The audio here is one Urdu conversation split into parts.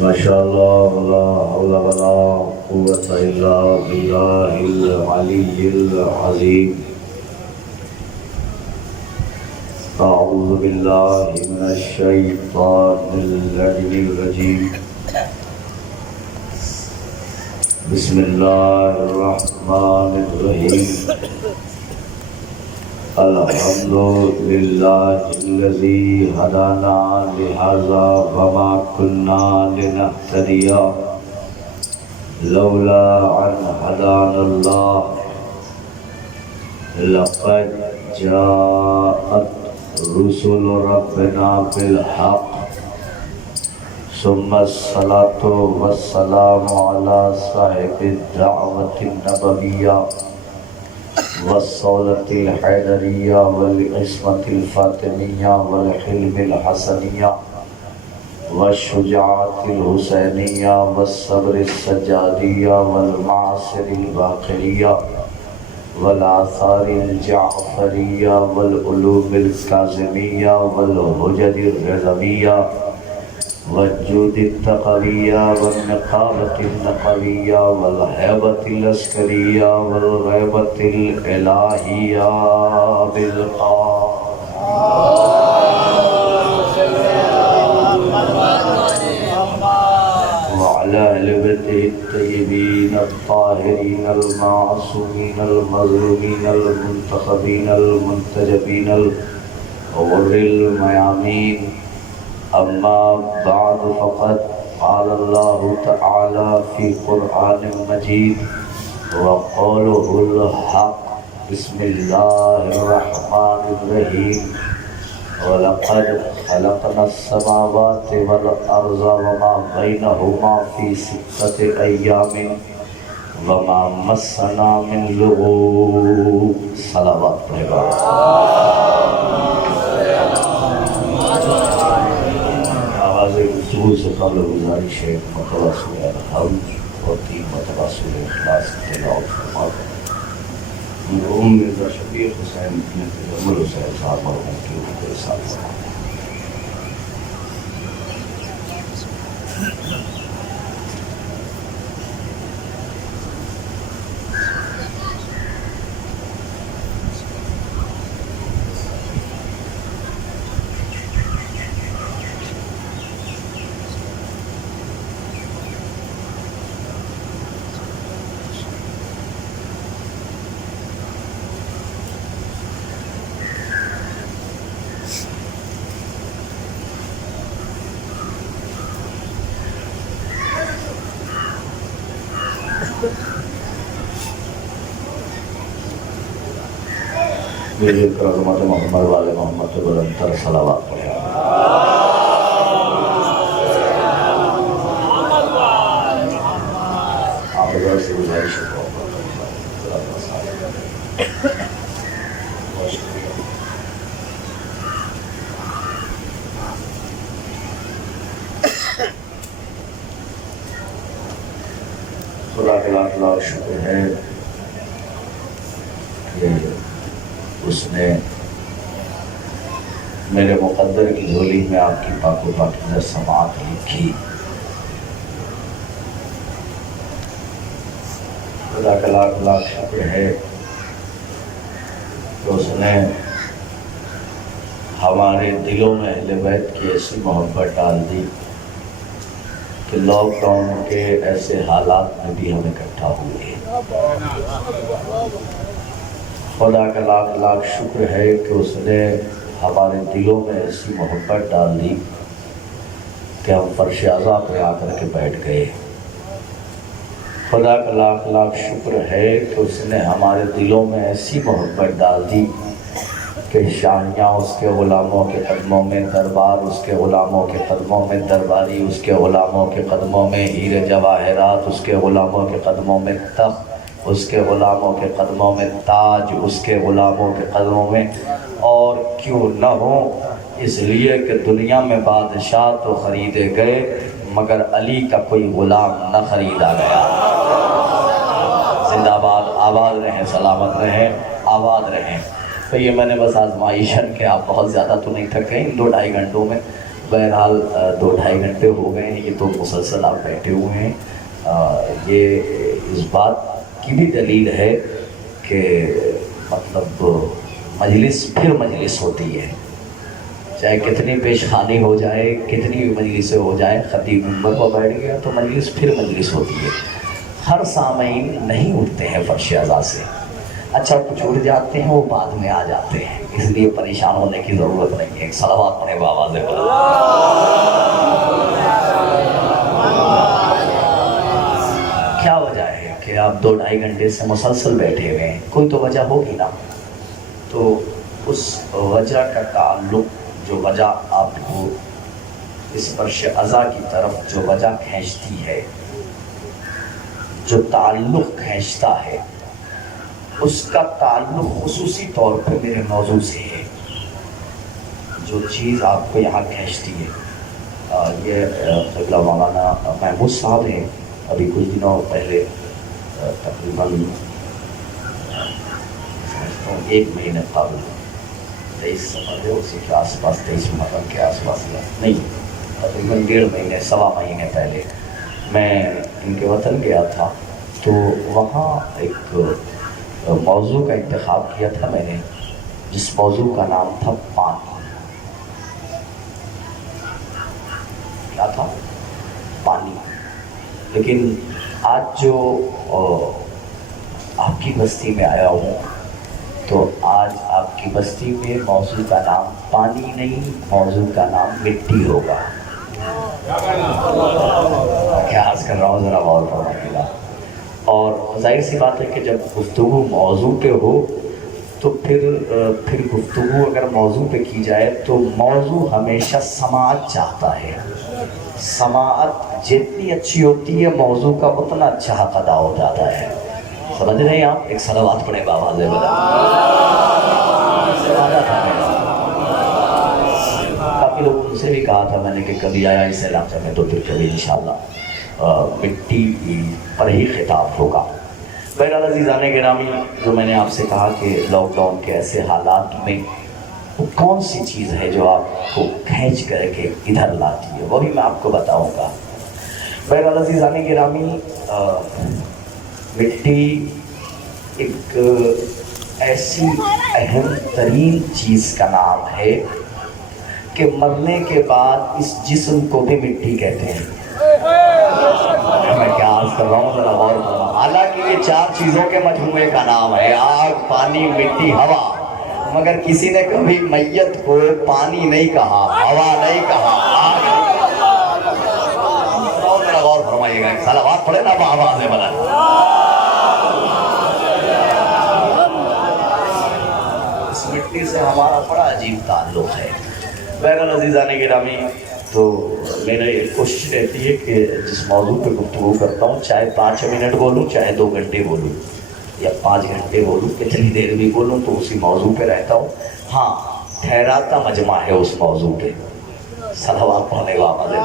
ماشاء اللہ لا حول ولا قوة الا باللہ العلی العظیم اعوذ باللہ من الشیطان اللعین الرجیم بسم اللہ الرحمن الرحیم الحمد للہ الذی ہدانا لہذا وما كنا لنہتدی لولا ان ہدانا اللہ لقد جاءت رسل ربنا بالحق ثم الصلاة والسلام على صاحب الدعوة النبوية والصولة الحیدریہ والعصمة الفاطمیہ والحلم الحسنیہ والشجاعة الحسینیہ والصبر السجادیہ والمعاصر الباقریہ والآثار الجعفریہ والعلوم الکاظمیہ والحجج الرضویہ والجود التقویہ والنقابة النقویہ والہیبة العسکریہ والغیبة الالہیہ بالقاف وعلى اہل بیتہ الطیبین الطاہرین المعصومین المظلومین المنتخبین المنتجبین الغر المیامین اما بعد فقد قال اللہ تعالی فی قرآن مجید وقوله الحق بسم اللہ الرحمن الرحیم وَلَقَدْ خَلَقْنَا السَّمَاوَاتِ وَالْأَرْضَ وَمَا بَيْنَهُمَا فِي سِتَّةِ أَيَّامٍ وَمَا مَسَّنَا مِن لُغُوبٍ صلوات پڑھے گا سے قبل گزارش ہے مرتبہ سورہ الحمد اور 3 مرتبہ سورہ اخلاص تلاوت فرماتے ہیں۔ مرحوم مرزا شفیع حسین بن جمل حسین صاحب مرحوم کی روح کو رسالت فرماتے ہیں۔ میرے کرامت محمد والے محمد بلندر صلوات پڑھے آپ ادھر سے گزارش ہے خدا کے لاکھ لاکھ شکر ہے کہ اس نے میرے مقدر کی جھولی میں آپ کی پاک و پاکیزہ سماعت لکھی۔ خدا کا لاکھ لاکھ شکر ہے کہ اس نے ہمارے دلوں میں اہل بیت کی ایسی محبت ڈال دی کہ لاک ڈاؤن کے ایسے حالات میں بھی ہم اکٹھا ہوئے۔ خدا کا لاکھ لاکھ شکر ہے کہ اس نے ہمارے دلوں میں ایسی محبت ڈال دی کہ ہم فرش اعضا پہ آ کر کے بیٹھ گئے۔ خدا کا لاکھ لاکھ شکر ہے کہ اس نے ہمارے دلوں میں ایسی محبت ڈال دی کہ شاہیاں اس کے غلاموں کے قدموں میں دربار، اس کے غلاموں کے قدموں میں درباری، اس کے غلاموں کے قدموں میں ہیرے جواہرات، اس کے غلاموں کے قدموں میں تخت، اس کے غلاموں کے قدموں میں تاج، اس کے غلاموں کے قدموں میں، اور کیوں نہ ہو اس لیے کہ دنیا میں بادشاہ تو خریدے گئے مگر علی کا کوئی غلام نہ خریدا گیا۔ زندہ باد، آباد رہیں، سلامت رہیں، آباد رہیں۔ تو یہ میں نے بس آزمائشن کہ آپ بہت زیادہ تو نہیں تھکے ان 2-2.5 گھنٹوں میں بہرحال 2-2.5 گھنٹے ہو گئے ہیں، یہ تو مسلسل آپ بیٹھے ہوئے ہیں. یہ اس بات کی بھی دلیل ہے کہ مطلب مجلس پھر مجلس ہوتی ہے، چاہے کتنی پیشخانی ہو جائے، کتنی بھی مجلسیں ہو جائیں، خطیب منبر پر بیٹھ گیا تو مجلس پھر مجلس ہوتی ہے. ہر سامعین نہیں اٹھتے ہیں فرش اعضاء سے، اچھا کچھ اٹھ جاتے ہیں، وہ بعد میں آ جاتے ہیں، اس لیے پریشان ہونے کی ضرورت نہیں ہے. ایک صلوات پڑھیں بآواز بلند. کیا وجہ ہے کہ آپ 2-2.5 گھنٹے سے مسلسل بیٹھے ہوئے ہیں؟ کوئی تو وجہ ہوگی نا. تو اس وجہ کا تعلق، جو وجہ آپ کو اس فرش اعضاء کی طرف جو وجہ کھینچتی ہے، جو تعلق کھینچتا ہے، اس کا تعلق خصوصی طور پہ میرے موضوع سے ہے. جو چیز آپ کو یہاں کھینچتی ہے، یہ قبلہ مولانا محمود صاحب ہیں، ابھی کچھ دنوں پہلے تقریباً 1 مہینے قبل 23 سفر ہے، اسی کے آس پاس 23 محرم کے آس پاس نہیں، تقریباً 1.5 مہینے 1.25 مہینے پہلے میں ان کے وطن گیا تھا. تو وہاں ایک موضوع کا انتخاب کیا تھا میں نے، جس موضوع کا نام تھا پانی. کیا تھا؟ پانی. لیکن آج جو آپ کی بستی میں آیا ہوں، تو آج آپ کی بستی میں موضوع کا نام پانی نہیں، موضوع کا نام مٹی ہوگا. کیا عرض کر رہا ہوں، ذرا غور فرمائیے گا. اور ظاہر سی بات ہے کہ جب گفتگو موضوع پہ ہو تو پھر گفتگو اگر موضوع پہ کی جائے تو موضوع ہمیشہ سماعت چاہتا ہے. سماعت جتنی اچھی ہوتی ہے موضوع کا اتنا اچھا حق ادا ہو جاتا ہے. سمجھ رہے ہیں آپ؟ ایک صلوات پڑھیں بآواز بلند. کافی لوگوں ان سے بھی کہا تھا میں نے کہ کبھی آیا اس علاقے میں تو پھر کبھی انشاءاللہ مٹی پر ہی خطاب ہوگا. بہرحال عزیزان گرامی، جو میں نے آپ سے کہا کہ لاک ڈاؤن کے ایسے حالات میں وہ کون سی چیز ہے جو آپ کو کھینچ کر کے ادھر لاتی ہے، وہی میں آپ کو بتاؤں گا. بہرحال عزیزان گرامی، مٹی ایک ایسی اہم ترین چیز کا نام ہے کہ مرنے کے بعد اس جسم کو بھی مٹی کہتے ہیں. میں کیا عرض کر رہا ہوں، ذرا غور کرنا. حالانکہ یہ 4 چیزوں کے مجموعے کا نام ہے، آگ، پانی، مٹی، ہوا، مگر کسی نے کبھی میت کو پانی نہیں کہا، ہوا نہیں کہا، آگ نہیں کہا. ذرا غور فرمائیے گا. صلوات پڑھے نا بآواز بلند. اس مٹی سے ہمارا بڑا عجیب تعلق ہے. بہرحال عزیزان گرامی، تو میرے کوشش رہتی ہے کہ جس موضوع پہ گفتگو کرتا ہوں، چاہے 5 منٹ بولوں، چاہے 2 گھنٹے بولوں، یا 5 گھنٹے بولوں، کتنی دیر بھی بولوں، تو اسی موضوع پہ رہتا ہوں. ہاں، ٹھہراتا مجمع ہے اس موضوع پہ. صلوات پڑھنے واپس ہے.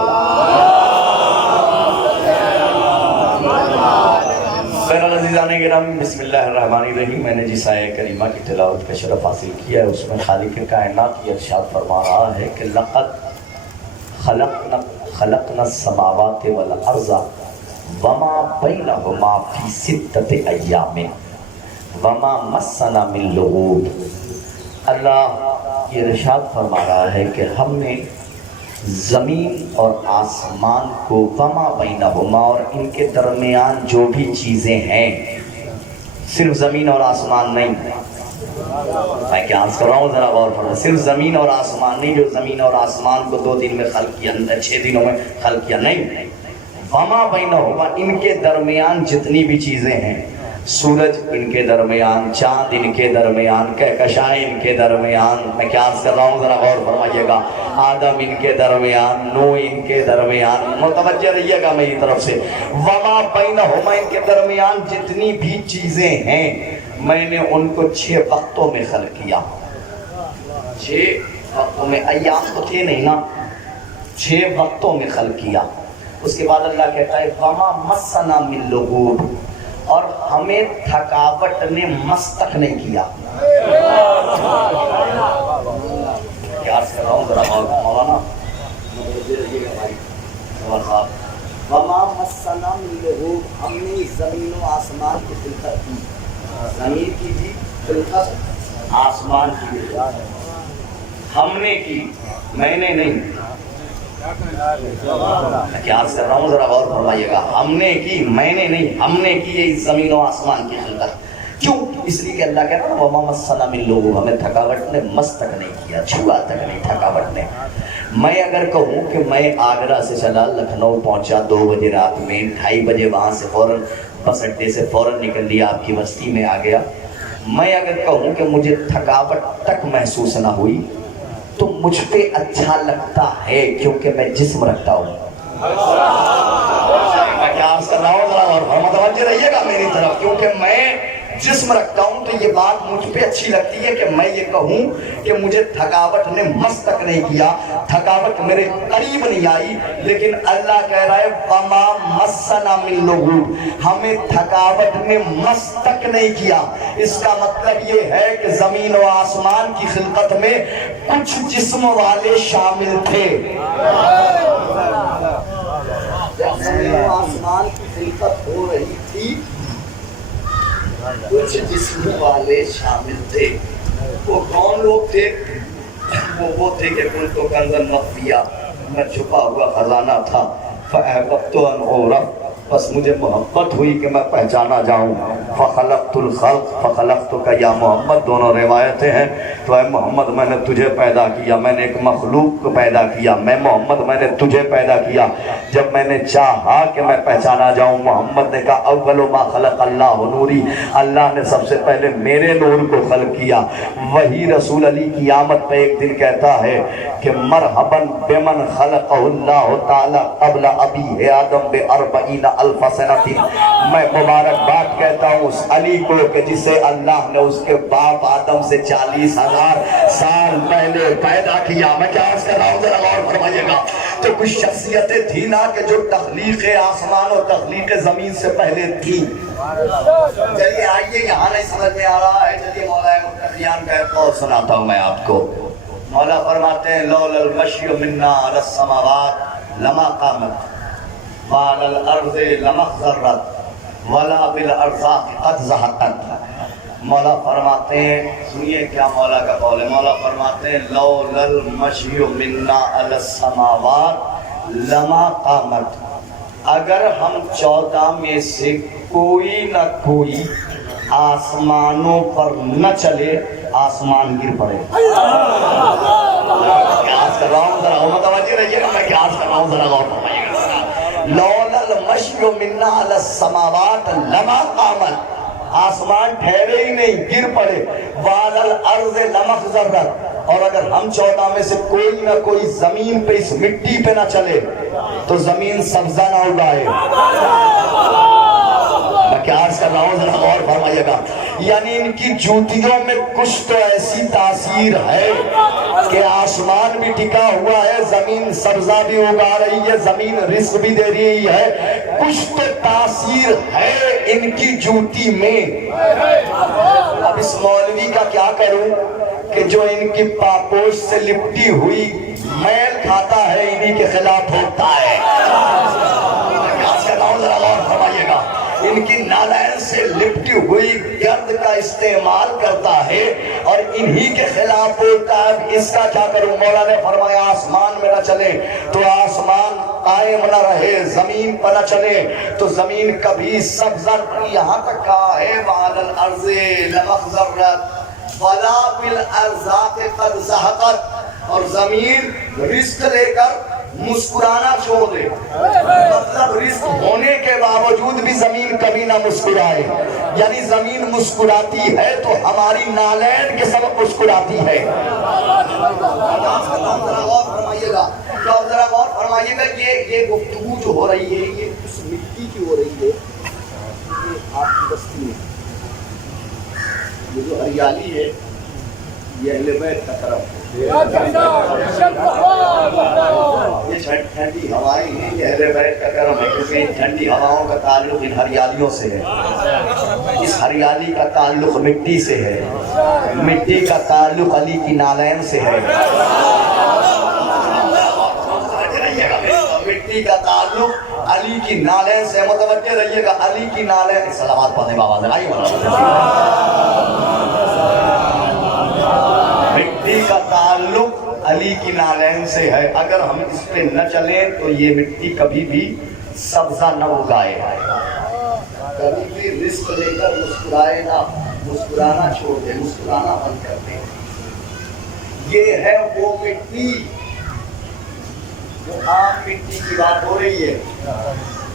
بہرحال عزیزان گرامی، بسم اللہ الرحمن الرحیم. میں نے جس آیہ کریمہ کی تلاوت کا شرف حاصل کیا ہے، اس میں خالق کائنات یہ ارشاد فرما رہا ہے کہ لقد خلقنا السماوات والارض وما بینہما فی 6 ایام وما مسنا من لغوب. اللہ یہ ارشاد فرما رہا ہے کہ ہم نے زمین اور آسمان کو وما بینہما، اور ان کے درمیان جو بھی چیزیں ہیں، صرف زمین اور آسمان نہیں، میں کیا عرض کر رہا ہوں، ذرا غور فرمائیں. صرف زمین اور آسمان نہیں، جو زمین اور آسمان کو 2 دن میں خلق کیا، 6 دنوں میں خلق کیا، نہیں. وما بینہما، ان کے درمیان جتنی بھی چیزیں ہیں، سورج ان کے درمیان، چاند ان کے درمیان، کہکشائیں ان کے درمیان، میں کیا عرض کر رہا ہوں، ذرا غور فرمائیے گا. آدم ان کے درمیان، نوح ان کے درمیان، متوجہ رہیے گا میری طرف سے. وما بینہما، ان کے درمیان جتنی بھی چیزیں ہیں، میں نے ان کو 6 وقتوں میں خلق کیا. 6 وقتوں میں، ایام تو تھے نہیں نا، 6 وقتوں میں خلق کیا. اس کے بعد اللہ کہتا ہے وما مسنا من لغوب، اور ہمیں تھکاوٹ نے مس تک نہیں کیا. کیا عرض کر رہا ہوں، ذرا مولانا رہیے گا بھائی عمر صاحب. وما مسنا من لغوب, ہم نے زمین و آسمان کی خلقت کی, زمین کی بھی خلقت, آسمان کی بھی ہم نے کی, میں نے نہیں. کیا عرض کر رہا ہوں ذرا غور فرمائیے گا. ہم نے کی, میں نے نہیں, ہم نے کی یہ زمین و آسمان کی خلقت. کیوں؟ اس لیے کہ اللہ کہتا ہے وما مسنا من لغوب, ہمیں تھکاوٹ نے مس تک نہیں کیا, چھوا تک نہیں تھکاوٹ نے. میں اگر کہوں کہ میں آگرہ سے چلا لکھنؤ پہنچا 2 بجے رات میں, 2:30 بجے وہاں سے فوراً بس اڈے سے فوراً نکل لیا, آپ کی بستی میں آ گیا, میں اگر کہوں کہ مجھے تھکاوٹ تک محسوس نہ ہوئی تو مجھ پہ اچھا لگتا ہے, کیونکہ میں جسم رکھتا ہوں. میں کیا عرض کر رہا ہوں ذرا اور متوجہ رہیے گا میری طرف, کیونکہ میں جسم رکھتا ہوں تو یہ بات مجھ پہ اچھی لگتی ہے کہ میں یہ کہوں کہ مجھے تھکاوٹ نے مس تک نہیں کیا, تھکاوٹ میرے قریب نہیں آئی. لیکن اللہ کہہ رہا ہے وما مسنا من لغوب, ہمیں تھکاوٹ نے مس تک نہیں کیا. اس کا مطلب یہ ہے کہ زمین و آسمان کی خلقت میں کچھ جسم والے شامل تھے. جب زمین و آسمان کی خلقت ہو رہی تھی کچھ جسم والے شامل تھے. وہ کون لوگ تھے؟ وہ تھے کہ کل تو کنزن مخفیہ, میں چھپا ہوا خزانہ تھا. فأحببت أن أعرف, بس مجھے محبت ہوئی کہ میں پہچانا جاؤں. فخلقت الخلق فخلقتک یا محمد, دونوں روایتیں ہیں. تو اے محمد میں نے تجھے پیدا کیا, میں نے ایک مخلوق کو پیدا کیا, میں محمد میں نے تجھے پیدا کیا. جب میں نے چاہا کہ میں پہچانا جاؤں, محمد نے کہا اول ما خلق اللہ نوری, اللہ نے سب سے پہلے میرے نور کو خلق کیا. وہی رسول علی قیامت پہ ایک دن کہتا ہے کہ مرحبا بمن خلقہ اللہ تعالی قبل ابی آدم ب40 الف سنۃ, میں مبارکباد کہتا ہوں اس علی کو کہ جسے اللہ نے اس کے باپ آدم سے 40,000 سال پہلے پیدا کیا. میں کیا عرض کر رہا ہوں ذرا غور فرمائیے گا. تو کچھ شخصیتیں تھی نا کہ جو تخلیق آسمان اور تخلیق زمین سے پہلے تھی. چلیے آئیے, یہاں نہیں سمجھ میں آ رہا ہے, چلیے مولا متقیان کا ایک قول سناتا ہوں میں آپ کو. مولا فرماتے ہیں لولا المشی منا علی السماوات لما قامت وعلی الارض لما اخضرت ولا بالارزاق قد زهقت. مولا فرماتے ہیں, سنیے کیا مولا کا قول ہے. مولا فرماتے ہیں لولا المشی منا علی السماوات لما قامت, اگر ہم 14 میں سے کوئی نہ کوئی آسمانوں پر نہ چلے آسمان گر پڑے. قیاس کر رہا ہوں ذرا متوجہ رہیے گا, میں قیاس کر رہا ہوں ذرا غور فرمائیے گا. لولا المشی منا علی السماوات لما قامت, آسمان ٹھہرے ہی نہیں گر پڑے. وعلی الارض لما اخضرت, اور اگر ہم 14 میں سے کوئی نہ کوئی زمین پہ اس مٹی پہ نہ چلے تو زمین سبزہ نہ اگائے. میں کیا عرض کر رہا ہوں ذرا غور فرمائیے گا. یعنی ان کی جوتیوں میں کچھ تو ایسی تاثیر ہے کہ آسمان بھی ٹکا ہوا ہے, زمین سبزہ بھی اگا رہی ہے, زمین رزق بھی دے رہی ہے, کچھ تو تاثیر ہے ان کی جوتی میں. اب اس مولوی کا کیا کروں کہ جو ان کی پاپوش سے لپٹی ہوئی میل کھاتا ہے انہی کے خلاف ہوتا ہے. ذرا غور فرمائیے گا, ان کی نالین سے لپٹی ہوئی گرد کا استعمال کرتا ہے اور انہی کے خلاف بولتا ہے. اس کا کیا کروں؟ مولا نے فرمایا آسمان میں نہ چلے تو آسمان قائم نہ رہے, زمین پر نہ چلے تو زمین کبھی سبزہ. یہاں تک کہا ہے وعلی الارض لما اخضرت ولا بالارزاق قد زهقت, اور زمین رزق لے کر مسکرانا چھوڑ دے. مطلب رزق ہونے کے باوجود بھی زمین کبھی نہ مسکرائے. یعنی زمین مسکراتی ہے تو ہماری نالین کے سبب مسکراتی ہے. ذرا غور فرمائیے گا, ذرا غور فرمائیے گا. یہ گفتگو جو ہو رہی ہے یہ اس مٹی کی ہو رہی ہے, یہ آپ کی بستی میں یہ جو ہریالی ہے یہ اہل بیت کا کرم ہے. یہ ٹھنڈی ہوائیں ہیں, یہ اہل بیت کا کرم ہے, کیونکہ ان ٹھنڈی ہواؤں کا تعلق ان ہریالیوں سے ہے. اس ہریالی کا تعلق مٹی سے ہے, مٹی کا تعلق علی کی نالین سے ہے. مٹی کا تعلق علی کی نالین سے، متوجہ رہیے گا، علی کی نالین، صلوات پڑھنے بابا سے آئیے مٹی کا تعلق علی کی نالین سے ہے، اگر ہم اس پہ نہ چلیں تو یہ مٹی کبھی بھی سبزہ نہ اگائے، کبھی بھی رزق لے کر مسکرائے نہ، مسکرانا چھوڑ دے، مسکرانا بند کر دے۔ یہ ہے وہ مٹی، جو عام مٹی کی بات ہو رہی ہے،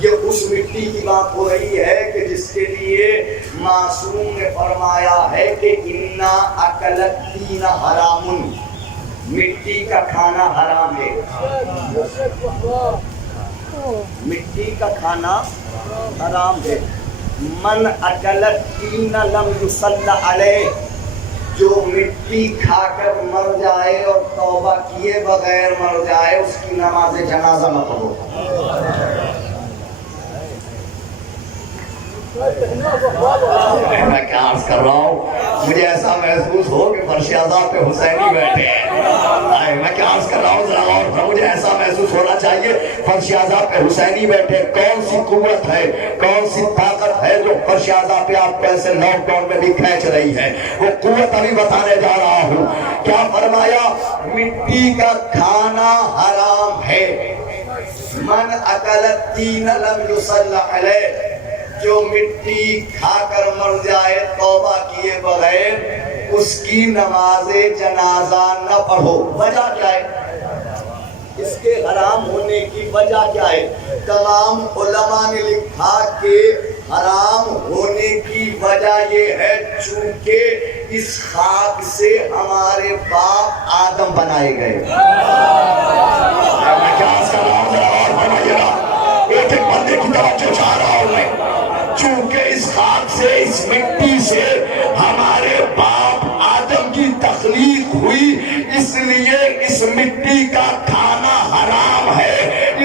یہ اس مٹی کی بات ہو رہی ہے کہ جس کے لیے معصوم نے فرمایا ہے کہ اِنَّا أَكَلَتِّينَ حَرَامٌ، مٹی کا کھانا حرام ہے، مٹی کا کھانا حرام ہے۔ من اکل الطین لم یصلی علیہ، جو مٹی کھا کر مر جائے اور توبہ کیے بغیر مر جائے اس کی نماز جنازہ نہ پڑھو۔ میں کیا عرض کر رہا ہوں، مجھے ایسا محسوس ہو کہ فرش عذاب پہ حسینی بیٹھے ہیں۔ میں کیا عرض کر رہا ہوں ذرا غور کرو، مجھے ایسا محسوس ہونا چاہیے فرش عذاب پہ حسینی بیٹھے۔ کون سی قوت ہے، کون سی طاقت ہے جو فرش عذاب پہ آپ کیسے لاک ڈاؤن میں بھی کھینچ رہی ہے، وہ قوت ابھی بتانے جا رہا ہوں۔ کیا فرمایا؟ مٹی کا کھانا حرام ہے۔ من اکل الطین لم یصلی علیہ، جو مٹی کھا کر مر جائے توبہ کیے بغیر اس کی نماز جنازہ نہ پڑھو۔ وجہ کیا ہے اس کے حرام ہونے کی؟ وجہ کیا ہے؟ تمام علماء نے لکھا کہ حرام ہونے کی وجہ یہ ہے چونکہ اس خاک سے ہمارے باپ آدم بنائے گئے۔ میں کیا عرض کر رہا ہوں ذرا اور فرمائیے گا، ایک ایک بندے کی توجہ چاہ رہا ہوں میں۔ چونکہ اس خاک سے، اس مٹی سے ہمارے باپ آدم کی تخلیق ہوئی، اس لیے اس مٹی کا کھانا حرام ہے۔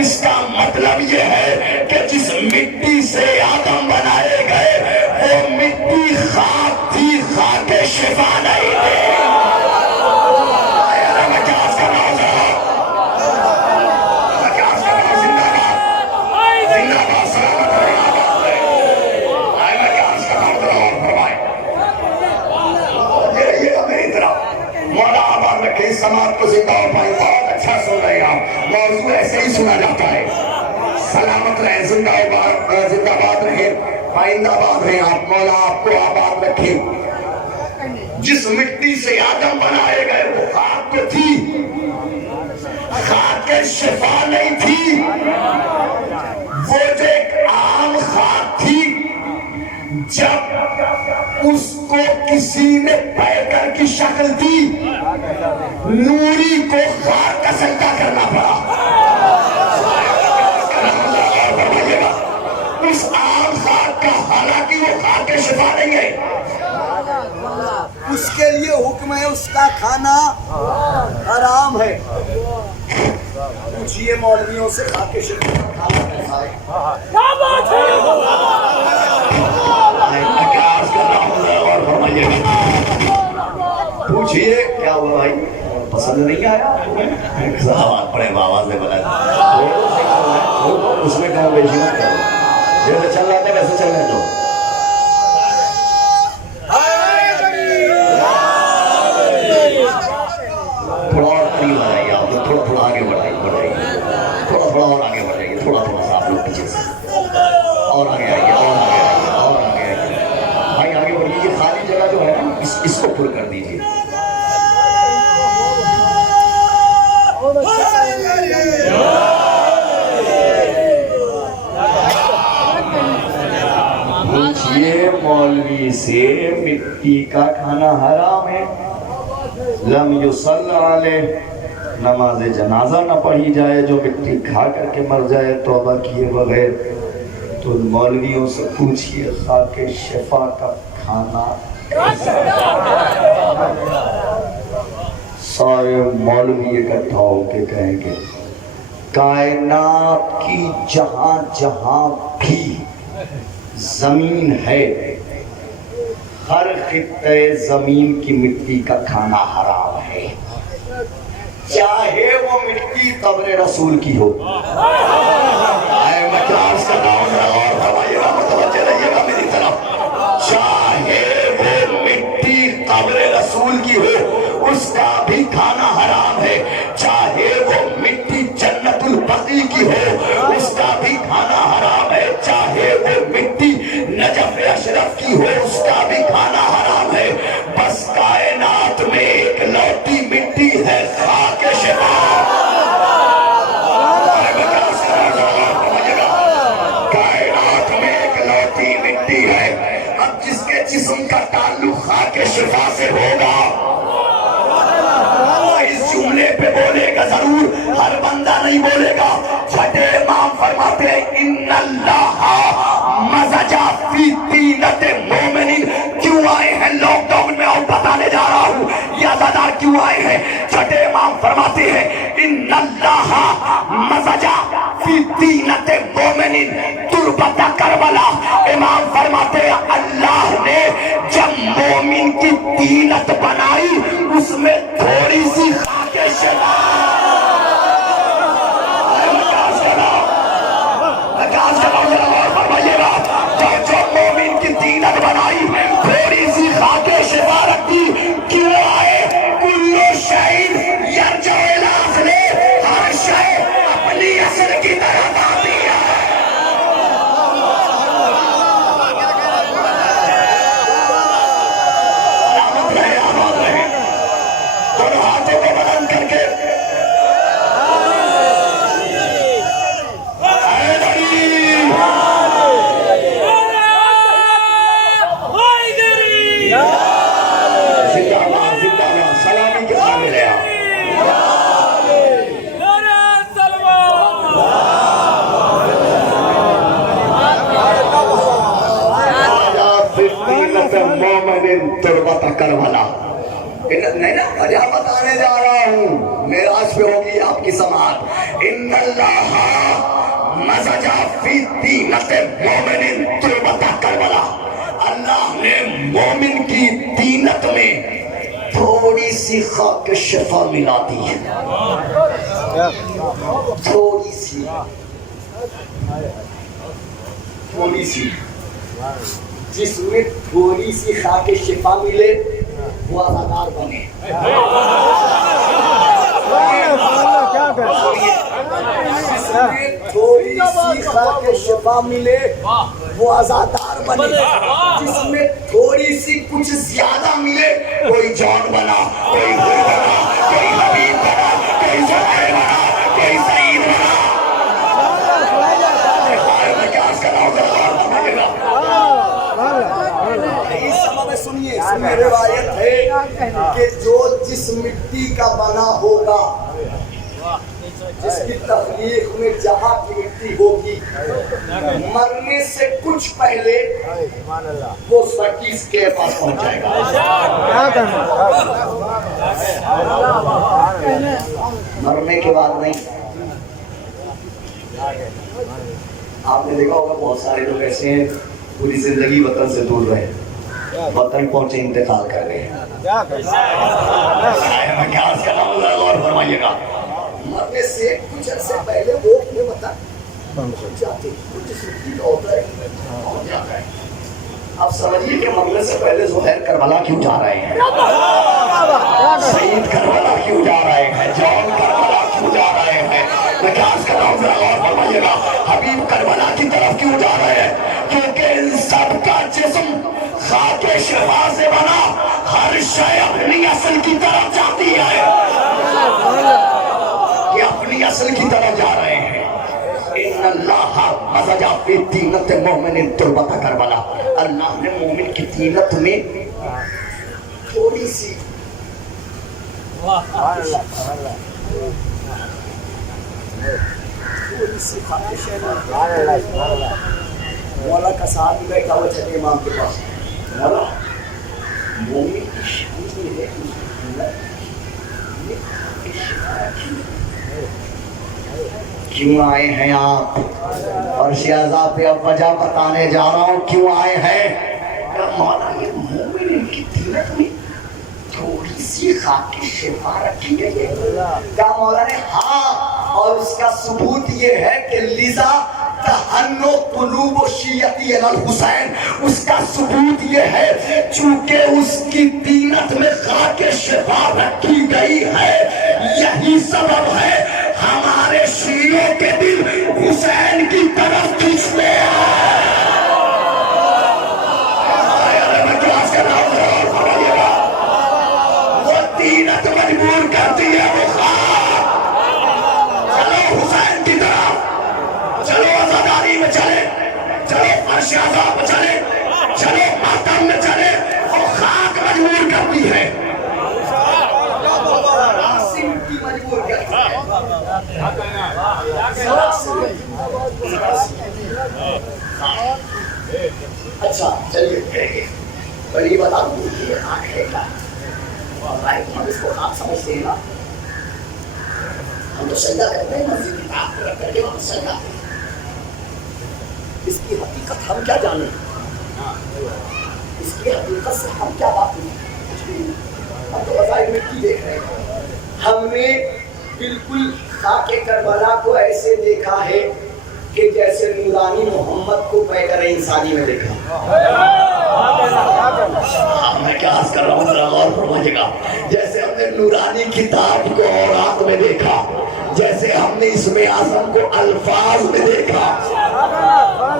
اس کا مطلب یہ ہے کہ جس مٹی سے آدم بنائے گئے وہ مٹی خاک تھی، خاک شفا نہیں تھی۔ میں کیا عرض کر رہا ہوں ذرا، میں کیا عرض کر رہا ہوں، زندہ باد، زندہ باد، سلامت رہنا۔ مولا آباد رکھے اس سماعت کو زندہ اور پائی، بہت اچھا سن رہے ہیں آپ، موضوع ایسے ہی سنا جاتا ہے۔ سلامت رہے، زندہ باد رہے، پائندہ باد رہے آپ، مولا آپ کو آباد رکھے۔ جس مٹی سے آدم بنائے گئے وہ خاک تو تھی، خاک شفا نہیں تھی، وہ جو ایک عام خاک تھی، جب اس کو کسی نے پیکر کی شکل دی نوری کو خاک کا سجدہ کرنا پڑا۔ اس عام خاک کا، حالانکہ وہ خاک شفا نہیں ہے، اس کے لیے حکم ہے اس کا کھانا حرام ہے۔ پوچھئے مولویوں سے خاک شفا کا کھانا کیسا ہے؟ پوچھئے کیا ہوا بھائی، پسند نہیں آیا؟ سوال پڑے بابا سے بلا، اس میں کہاں بیشی مت کرو، جیسے چل رہا تھا ویسے چلنے دو۔ تھوڑا اور قریب آئیے آپ، تھوڑا تھوڑا آگے بڑھائیے، تھوڑا تھوڑا اور آگے بڑھائیے، تھوڑا تھوڑا سا آپ لوگ پیچھے سے اور آگے آئیے، اور آگے آئیے، اور آگے آئیے بھائی، آگے بڑھیے۔ یہ خالی جگہ جو ہے نا اس کو پر کر دیجیے۔ پوچھئے مولوی سے مٹی کا کھانا حرام ہے، لم یصلی علیہ، نماز جنازہ نہ پڑھی جائے جو مٹی کھا کر کے مر جائے توبہ کیے بغیر، تو مولویوں سے پوچھئے خاک شفا کا کھانا سارے مولوی اکٹھا ہو کے کہیں گے کائنات کی جہاں جہاں بھی زمین ہے، ہر خطے زمین کی مٹی کا کھانا حرام ہے، چاہے وہ مٹی قبر رسول کی ہو۔ جسم کا تعلق خاک شفا سے ہوگا. اس جملے پہ بولے گا ضرور، ہر بندہ نہیں بولے گا. چھٹے امام فرماتے ہیں ان اللہ مزجا فی طینۃ مومن. کیوں آئے ہیں لاک ڈاؤن میں اور بتانے جا رہا ہوں یہ عزادار کیوں آئے ہیں. چھٹے امام فرماتے ہیں ان اللہ مزجا فی طینۃ مومن تربت کربلا. امام فرماتے ہیں اللہ نے جب مومن کی طینت بنائی اس میں تھوڑی سی خاک شفا. جو مومن کی طینت بنائی تھوڑی سی خاک شفا رکھی. کیوں آئے کل شیء یرجع الی اصلہ. ہر شے اپنی اصل کی طرف آتی ہے. دونوں ہاتھوں کو بلند کر کے تربت کربلا. نہیں نا وجہ بتانے جا رہا ہوں، معراج پہ ہوگی آپ کی سماعت. ان اللہ مزجا فی طینۃ مومن تربت کربلا. اللہ نے مومن کی طینت میں تھوڑی سی خاک شفا ملا دی ہے. تھوڑی سی جس میں تھوڑی سی خاک شفا ملے وہ عزادار بنے. جس میں تھوڑی سی خاک شفا ملے وہ عزادار بنے. جس میں تھوڑی سی کچھ زیادہ ملے کوئی جان بنا، کوئی گل بنا، کوئی حبیب بنا، کوئی زہیر بنا، کوئی سعید بنا. میں کیا عرض کر رہا ہوں اس سبب سنیے. روایت ہے کہ جو جس مٹی کا بنا ہوگا، جس کی تخلیق میں جہاں کی مٹی ہوگی، مرنے سے کچھ پہلے وہ سکیس کے پاس پہنچ جائے گا. مرنے کے بعد نہیں. آپ نے دیکھا ہوگا بہت سارے لوگ ایسے ہیں پوری زندگی وطن سے دور رہے، وطن پہنچے انتقال کر رہے ہیں. میں کیا عرض کر رہا ہوں، غور فرمائیے گا. مرنے سے کچھ عرصے پہلے وہ اپنے وطن پہنچ جاتے ہیں. کچھ سکتی کا ہوتا ہے پہنچ جاتا ہے. اب سمجھیے کہ مرنے سے پہلے زہیر کربلا کیوں جا رہے ہیں، سعید کربلا کیوں جا رہے ہیں، جان کربلا کیوں جا رہے ہیں. میں کیا عرض کر رہا ہوں، غور فرمائیے گا. حبیب کربلا کی طرف کیوں جا رہے ہیں؟ کیونکہ ان سب کا جسم خاک شفا سے بنا. ہر شے اپنی اصل کی طرف جاتی ہے. کہ اپنی اصل کی طرف جا رہے ہیں. ان اللہ مزجا فی طینۃ مومن تربت کربلا. اللہ نے مومن کی طینت میں تھوڑی سی مولا کا ساتھ بیٹھا ہوا چھٹے امام کے پاس. مولا مومن کی شان یہ ہے کیوں آئے ہیں آپ؟ اور شہزا پہ اب وجہ بتانے جا رہا ہوں کیوں آئے ہیں. مولا یہ مومن کی طینت میں تھوڑی سی خاک کی شفا رکھی گئی ہے. کہا مولا نے ہاں، اور اس کا ثبوت یہ ہے کہ لذا تہنو قلوب شیعتی علی الحسین. اس کا ثبوت یہ ہے چونکہ اس کی طینت میں خاک شفا رکھی گئی ہے، یہی سبب ہے ہمارے شیعوں کے دل حسین کی طرف کھینچتے ہیں. وہ طینت مجبور کرتی ہے وہ خاک. چلو حسین کی طرف، چلو عزاداری میں چلے، چلو فرش عذاب میں چلے، چلو ماتم میں چلے. کرتی ہے، مٹی مجبور کرتی ہے۔ اچھا چلیے بڑی بتا دوں یہ آنکھ ہے کیا؟ ہم اس کو آپ سمجھتے ہیں نا، ہم تو سجدہ کرتے ہیں مسجد کی طاقت رکھ کر کے وہاں سجدہ کرتے ہیں، اس کی حقیقت ہم کیا جانیں، اس کی حقیقت سے ہم کیا بات کریں؟ ہم تو بظاہر مٹی دیکھ رہے ہیں، ہم نے بالکل خاک کربلا کو ایسے دیکھا ہے کہ جیسے نورانی محمد کو پیکر انسانی میں دیکھا۔ میں کیا عرض کر رہا ہوں ذرا غور فرمائیے گا، جیسے ہم نے نورانی کتاب کو اورات میں دیکھا، جیسے ہم نے اسم اعظم کو الفاظ میں دیکھا،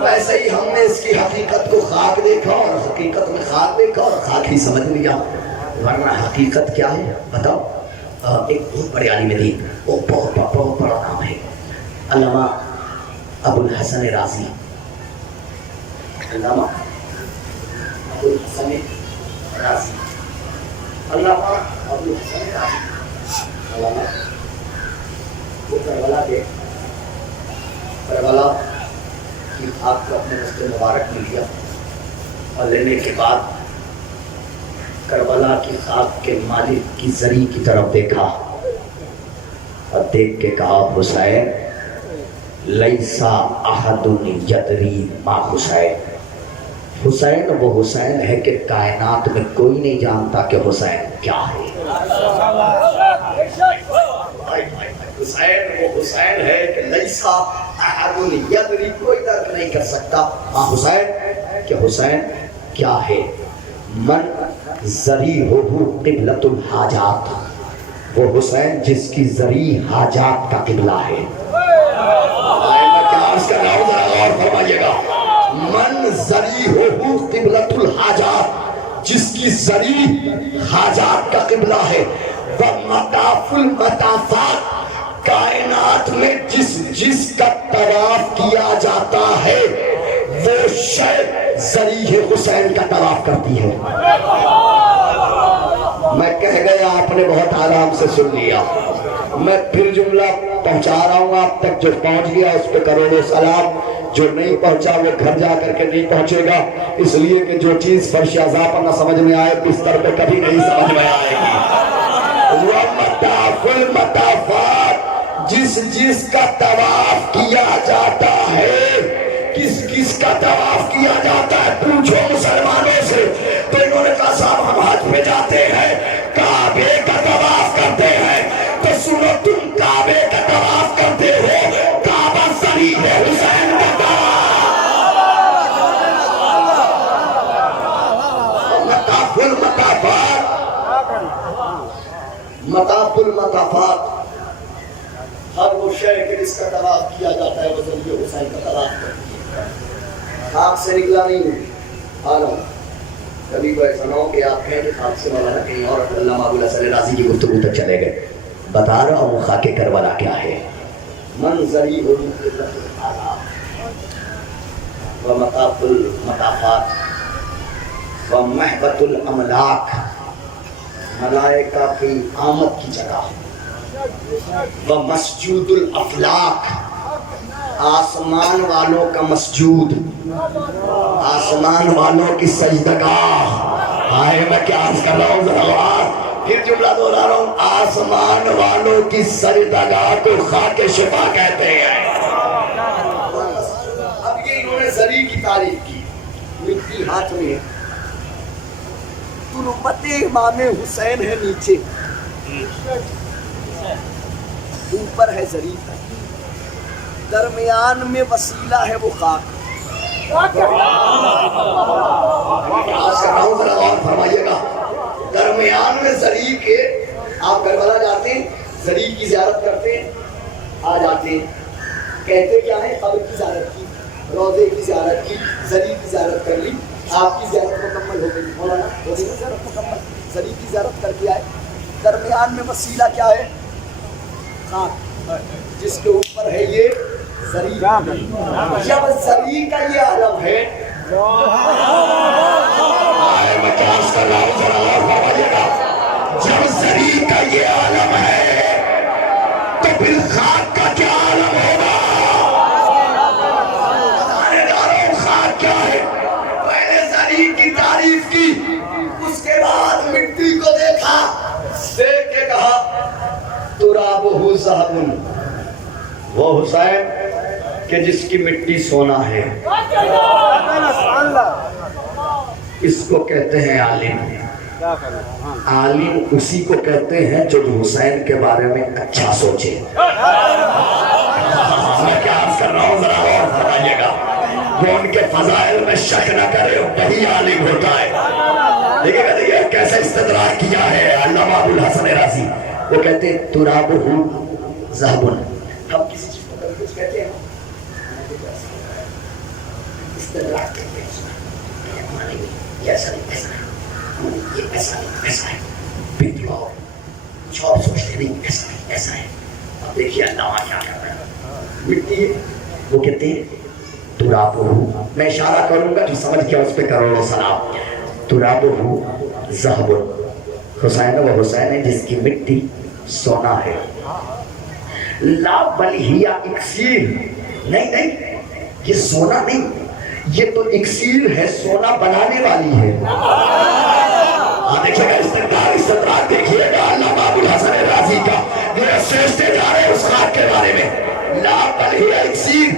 ویسے ہی ہم نے اس کی حقیقت کو خاک دیکھا اور حقیقت میں خاک دیکھا اور خاک ہی سمجھ لیا، ورنہ حقیقت کیا ہے بتاؤ؟ ایک بہت بڑے عالم دین، وہ بہت بڑا نام ہے علامہ ابو الحسن رازی، علامہ ابو الحسن رازی، علامہ ابو الحسن رازی، علامہ وہ کربلا کے کربلا کی خاک کو اپنے رشتے مبارک میں لیا اور لینے کے بعد کربلا کی خاک کے مالک کی زری کی طرف دیکھا اور دیکھ کے کہا حسین لیسا احد یدری ما حسین، حسین وہ حسین ہے کہ کائنات میں کوئی نہیں جانتا کہ حسین کیا ہے، حسین وہ حسین ہے کہ لیسا احد یدری، کوئی درک نہیں کر سکتا ہاں حسین کہ حسین کیا ہے۔ من زری ہو قبلۃ الحاجات، وہ حسین جس کی زری حاجات کا قبلہ ہے۔ میں کیا عرض کر رہا ہوں ذرا غور فرمائیے گا، من زری ہو قبلۃ الحاجات، جس کی زری حاجات کا قبلہ ہے، ومطاف المطافات، کائنات میں جس کا طواف کیا جاتا ہے وہ شے زریح حسین کا طواف کرتی ہے۔ میں کہہ گیا، آپ نے بہت آرام سے سن لیا، میں پھر جملہ پہنچا رہا ہوں آپ تک، جو پہنچ گیا اس پہ کروڑوں سلام، جو نہیں پہنچا وہ گھر جا کر کے نہیں پہنچے گا، اس لیے کہ جو چیز فرش اعضاء پر نہ سمجھ میں آئے بستر پہ کبھی نہیں سمجھ میں آئے گی۔ وَمَطَافُ الْمَطَافَاتِ، جس کا طواف کیا جاتا ہے، کس کا طواف کیا جاتا ہے، پوچھو مسلمانوں سے، تو انہوں نے کہا صاحب ہم حج پہ جاتے ہیں کعبے کا طواف کرتے ہیں، تو سنو تم کعبے کا طواف کرتے ہو، کعبہ ضریح حسین کا طواف، مطاف المطافات، مطاف المطافات، ہر وہ شے کہ جس کا طواف کیا جاتا ہے وہ ضریح حسین کا طواف کرتی ہے۔ خاک سے نکلا نہیں عالم، کبھی کوئی ایسا نہ ہو کہ آپ کہیں کہ خاک سے مولانا کہیں اور علامہ ابو الحسن رازی کی گفتگو تک چلے گئے۔ بتا رہا ہوں خاک کربلا کیا ہے، منظری ہو ومطاف المطافات ومحبت الاملاک، ملائکہ کی آمد کی جگہ، ومسجود الافلاک، آسمان والوں کا مسجود، آسمان والوں کی سجدگاہ۔ آئے میں کیا عرض کر رہا ہوں ذرا پھر جملہ دوہرا رہا ہوں، آسمان والوں کی سجدگاہ کو خاک شفا کہتے ہیں۔ اب یہ انہوں نے زری کی تعریف کی، مٹی ہاتھ میں، تربت امام حسین ہے نیچے، اوپر ہے زری، درمیان میں وسیلہ ہے وہ خاک۔ فرمائیے گا، درمیان میں زری کے، آپ کربلا جاتے ہیں زری کی زیارت کرتے ہیں، آ جاتے ہیں، کہتے کیا ہے، قبر کی زیارت کی، روضے کی زیارت کی، زری کی زیارت کر لی، آپ کی زیارت مکمل ہو گئی، مولانا ہو گئی زیارت مکمل، زری کی زیارت کر کے آئے، درمیان میں وسیلہ کیا ہے، خاک، جس کے اوپر ہے یہ زری۔ جب زری کا یہ عالم ہے، میں کیا کر رہا ہوں ذرا اور فرمائیے گا، جب زری کا یہ عالم ہے تو پھر خاک کا کیا عالم ہوگا؟ بتانے جا رہا ہوں خاک کیا ہے۔ پہلے زری کی تعریف کی، اس کے بعد مٹی کو دیکھا، دیکھ کے کہا ترابہ ذہب، وہ حسین کہ جس کی مٹی سونا ہے، اس کو کہتے ہیں عالم۔ عالم اسی کو کہتے ہیں جو حسین کے بارے میں اچھا سوچے۔ میں کیا عرض کر رہا ہوں ذرا غور فرمائیے گا، وہ ان کے فضائل میں شک نہ کرے وہی عالم ہوتا ہے۔ دیکھیں گا دیکھیں کیسے استدراک کیا ہے علامہ ابو الحسن رازی، وہ کہتے ہیں ترابہ ذہب۔ ہم کسی چیز کو کچھ کہتے ہیں استدراک کہتے ہیں، یہ ایسا نہیں ایسا ہے، یہ ایسا نہیں ایسا ہے، پھر اور کچھ اور سوچتے نہیں ایسا نہیں ایسا ہے۔ اب دیکھیے اللہ کیا کر رہا ہے، مٹی ہے وہ کہتے ہیں ترابہ، میں اشارہ کروں گا تو سمجھ کیا اس پہ کروڑوں سلام۔ ترابہ ذہب، حسین وہ حسین ہے جس کی مٹی سونا ہے۔ لا بل ہی اکسیر، نہیں نہیں یہ سونا نہیں، یہ تو اکسیر ہے، سونا بنانے والی ہے۔ دیکھیے گا استدراک دیکھیے گا علامہ ابو الحسن رازی کا، وہ سوچتے جا رہے ہیں اس خاک کے بارے میں۔ لا بل ہی اکسیر،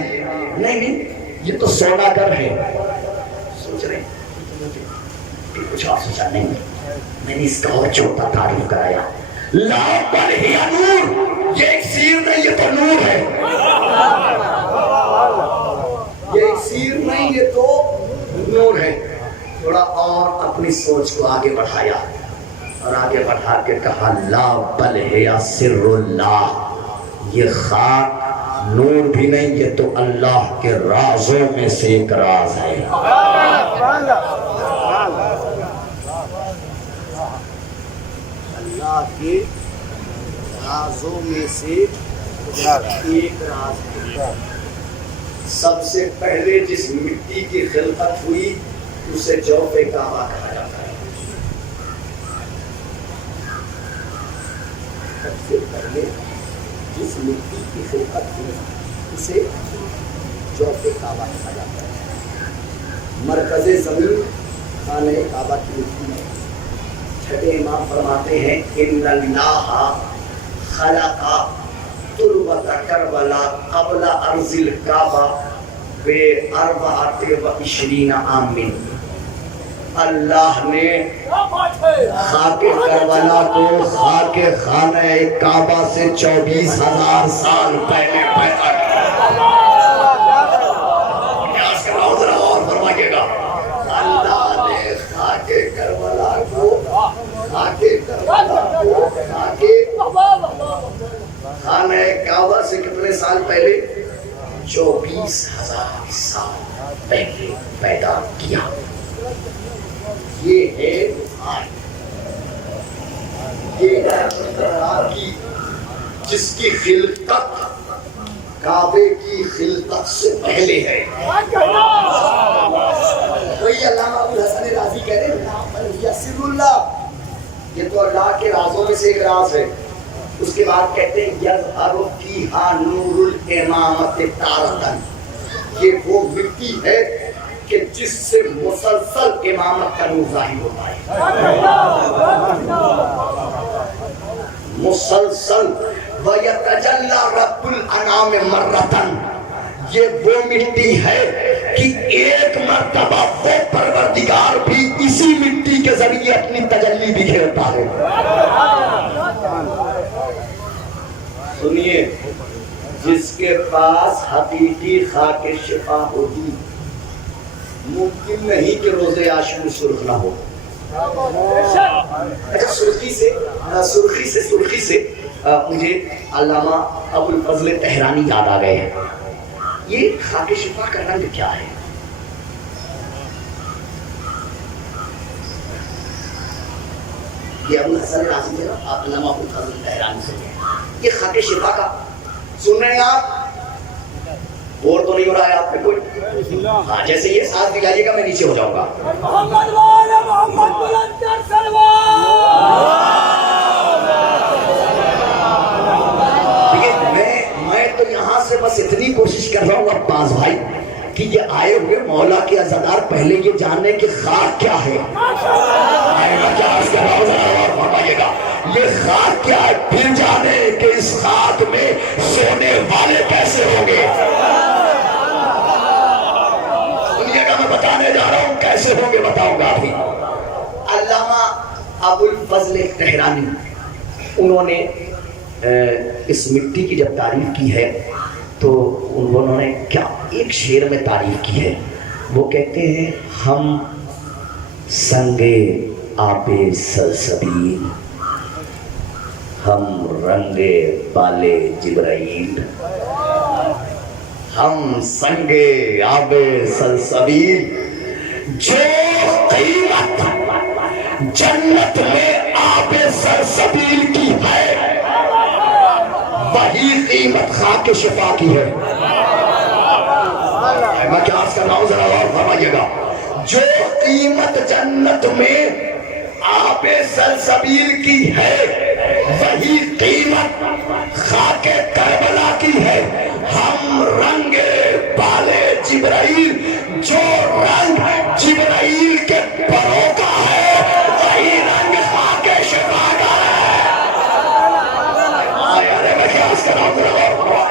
نہیں نہیں یہ تو سونا گر ہے۔ سوچ رہے ہیں کچھ اور سوچا نہیں، میں نے اس کا اور چھوٹا تعریف کرایا۔ لا بل ہی نور، یہ اکسیر نہیں یہ تو نور ہے، یہ اکسیر نہیں یہ تو نور ہے۔ تھوڑا اور اپنی سوچ کو آگے بڑھایا اور آگے بڑھا کے کہا لا بل ہے سر اللہ، یہ خاک نور بھی نہیں یہ تو اللہ کے رازوں میں سے ایک راز ہے۔ اللہ کے رازوں میں سے ایک راز ہے۔ سب سے پہلے جس مٹی کی خلقت ہوئی اسے جوف کعبہ کہا جاتا ہے۔ سب سے پہلے جس مٹی کی خلقت ہوئی اسے جوف کعبہ کہا جاتا ہے۔ مرکز زمین خانہ کعبہ کی مٹی ہے۔ چھٹے امام فرماتے ہیں ان اللہ خلق تربت کربلا قبل ارض الکعبہ باربعۃ وعشرین عام، اللہ نے خاک کربلا کو خاک خانہ کعبہ سے 24,000 سال پہلے پیدا کیا۔ ذرا اور فرمائیے گا، اللہ نے خاک کربلا کو خانہ کعبہ سے کتنے سال پہلے؟ 24,000 سال پہلے پیدا کیا۔ یہ ہے جس کی خلقت کعبے کی خلقت سے پہلے ہے۔ وہی علامہ ابو الحسن رازی کہہ رہے ہیں یسر اللہ، یہ تو اللہ کے رازوں میں سے ایک راز ہے۔ اس کے بعد کہتے ہیں یظہر فیہا نور الامامۃ تارۃ، یہ وہ مٹی ہے کہ جس سے مسلسل امامت کا نور ظاہر ہوتا ہے، مسلسل۔ وَيَتَجَلَّى رَبُّ الْأَنَامِ مَرَّةً، یہ وہ مٹی ہے کہ ایک مرتبہ وہ پروردگار بھی اسی مٹی کے ذریعے اپنی تجلی بکھیرتا ہے۔ سنیے، جس کے پاس حقیقی خاک شفا ہوگی ممکن نہیں کہ روزے عاشور سرخ نہ ہو۔ اچھا سرخی سے مجھے علامہ ابو الفضل تہرانی یاد آ گئے ہیں۔ یہ خاک شفا کا رنگ کیا ہے؟ یہ ابو الحسن رازی ہے نا، علامہ ابو الفضل تہرانی سے۔ یہ خاک شفا کا سن رہے ہیں آپ؟ بور تو نہیں ہو رہا ہے آپ پہ کوئی؟ ہاں جیسے یہ ساتھ دلائیے گا میں نیچے ہو جاؤں گا۔ محمد والا محمد بلند سلوات بس اتنی کوشش کر رہا ہوں عباس بھائی کہ یہ آئے ہوئے مولا کے عزادار پہلے یہ جاننے کہ خاک کیا ہے. یہ خاک کیا ہے پھر جانے کہ اس خاک میں سونے والے کیسے ہوں گے. دنیا کا میں بتانے جا رہا ہوں کیسے ہوں گے بتاؤں گا ابھی. علامہ ابو الفضل تہرانی انہوں نے اس مٹی کی جب تعریف کی ہے تو انہوں نے کیا ایک شعر میں تعریف کی ہے. وہ کہتے ہیں ہم سنگے آب سلسبیل ہم رنگے بالے جبرائیل. ہم سنگے آب سلسبیل جو قیمت جنت میں آب سلسبیل کی ہے وہی قیمت خاک شفا کی ہے. میں کیا عرض کر رہا ہوں ذرا غور فرمائیے گا. جو قیمت جنت میں آب سلسبیل کی ہے وہی قیمت خاک کربلا کی ہے. ہم رنگ بالے جبرائیل جو رنگ جبرائیل کے پروں کا ہے وہی رنگ خاک شفا کا ہے. آیا میں کیا عرض کر رہا ہوں ذرا غور فرمائیے.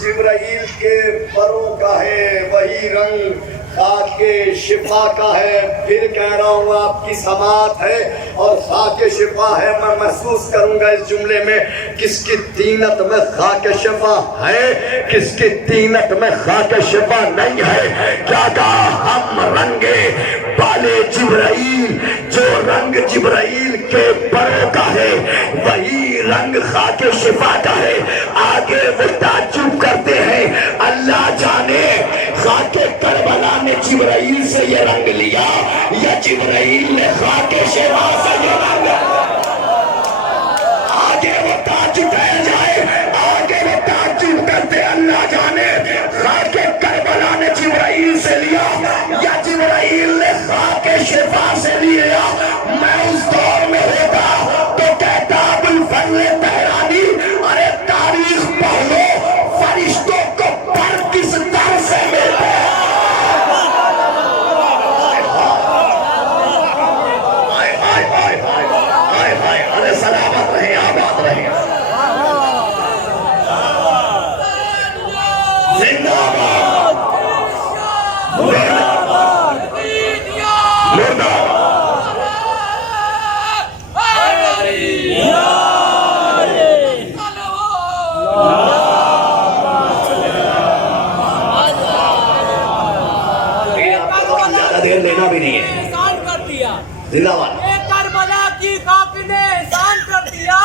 جبرائیل کے پروں کا ہے وہی رنگ خاک شفا کا ہے. پھر کہہ رہا ہوں آپ کی سماعت ہے اور خاک شفا ہے. میں محسوس کروں گا اس جملے میں کس کی طینت میں خاک شفا ہے کس کی طینت میں خاک شفا نہیں ہے. کیا کہا ہم رنگے بالے جبرائیل جو رنگ جبرائیل کے پروں کا ہے وہی رنگ خاک شفا کا ہے. آگے وہ تعجب کرتے ہیں اللہ جانے خاک کربلا نے جبرائیل سے یہ رنگ لیا یا جبرائیل نے خاک شفا سے یہ رنگ. آگے وہ تعجب رہ جائے آگے وہ تعجب کرتے اللہ جانے خاک کربلا نے جبرائیل سے لیا یا جبرائیل نے خاک شفا سے لیا. میں اس دور میں ہوتا تو کہتا ابو الفضل تہرانی ارے تاریخ پڑھ لو فرشتوں کو پر کس در سے ملتے ہیں. ارے سلامت رہے آباد رہے زندہ باد مردہ دیر لینا بھی نہیں ہے. زندہ باد. کربلا کی خاک نے احسان کر دیا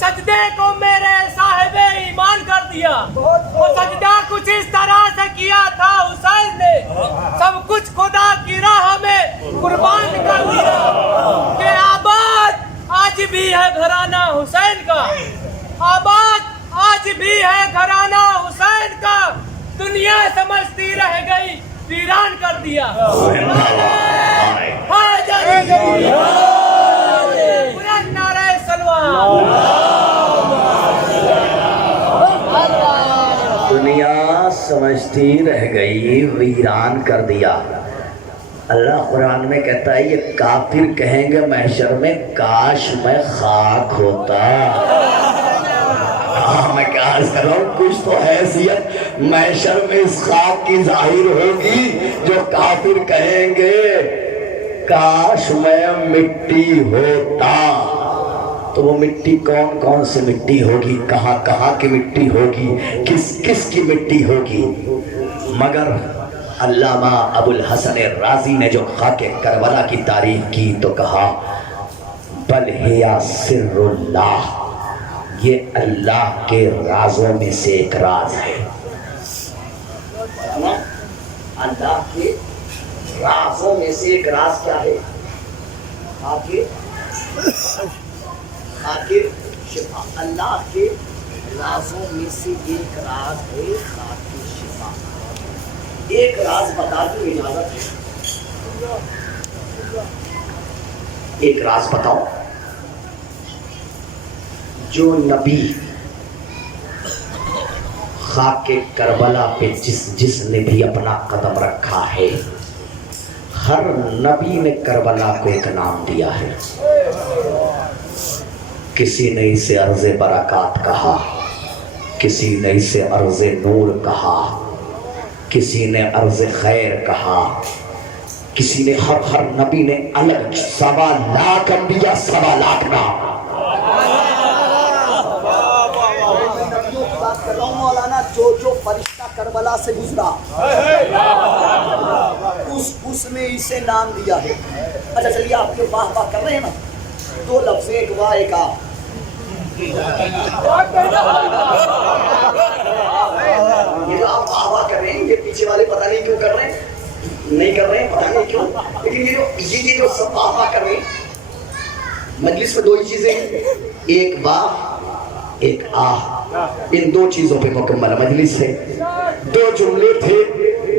سجدے کو میرے صاحب ایمان کر دیا. وہ سجدہ کچھ اس طرح سے کیا تھا حسین نے سب کچھ خدا کی راہ میں قربان کر دیا کہ آباد آج بھی ہے گھرانہ حسین کا. آباد آج بھی ہے گھرانہ حسین کا. دنیا سمجھتی رہ گئی ویران کر دیا. بلند نعرہ سلوان. دنیا سمجھتی رہ گئی ویران کر دیا. اللہ قرآن میں کہتا ہے یہ کافر کہیں گے محشر میں کاش میں خاک ہوتا. میں کیا عرض کر رہا ہوں کچھ تو حیثیت محشر میں اس خاک کی ظاہر ہوگی جو کافر کہیں گے کاش میں مٹی ہوتا. تو وہ مٹی کون کون سی مٹی ہوگی کہاں کہاں کی مٹی ہوگی کس کس کی مٹی ہوگی. مگر علامہ ابو الحسن رازی نے جو خاک کربلا کی تعریف کی تو کہا بل ہیا سر اللہ یہ اللہ کے رازوں میں سے ایک راز ہے. اللہ کے رازوں میں سے ایک راز کیا ہے؟ خاک شفا. اللہ کے رازوں میں سے ایک راز ہے خاک شفا. ایک راز بتا دوں اجازت ہے؟ ایک راز بتاؤ. جو نبی خاک کربلا پہ جس نے بھی اپنا قدم رکھا ہے، ہر نبی نے کربلا کو ایک نام دیا ہے. کسی نے اسے عرض برکات کہا، کسی نے اسے عرض نور کہا، کسی نے عرض خیر کہا، کسی نے ہر نبی نے الگ 1.25 لاکھ انبیاء 1.25 لاکھ نام. مولانا جو فرشتہ کربلا سے گزرا اس نے اسے نام دیا ہے. اچھا چلیے آپ جو واہ واہ کر رہے ہیں نا، 2 لفظ ایک واہ ایک آ. یہ جو آپ واہ واہ کر رہے ہیں یہ پیچھے والے پتہ نہیں کیوں کر رہے ہیں، نہیں کر رہے ہیں پتہ نہیں کیوں، لیکن یہ جو سب واہ واہ کر رہے ہیں. مجلس میں 2 ہی چیزیں ہیں، ایک واہ ایک آہ. ان 2 چیزوں پہ مکمل مجلس ہے. 2 جملے تھے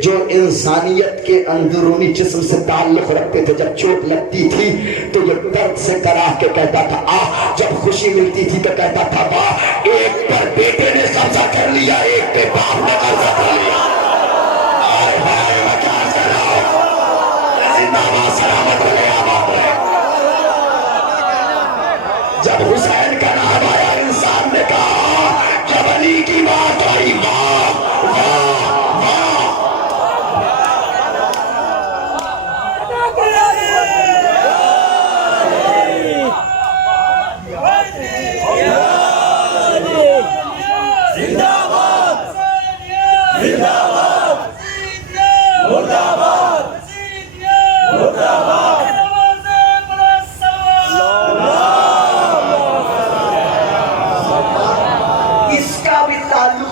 جو انسانیت کے اندرونی جسم سے تعلق رکھتے تھے. جب چوٹ لگتی تھی تو یہ درد سے کرا کے کہتا تھا آہ، جب خوشی ملتی تھی تو کہتا تھا واہ. ایک پر بیٹے نے قبضہ کر لیا، ایک پہ باپ نے قبضہ کر لیا. سلامت رہے، آباد رہے. جب حسین کا نام آیا انسان نے کہا جب علی کی بات آئی واہ واہ واہ.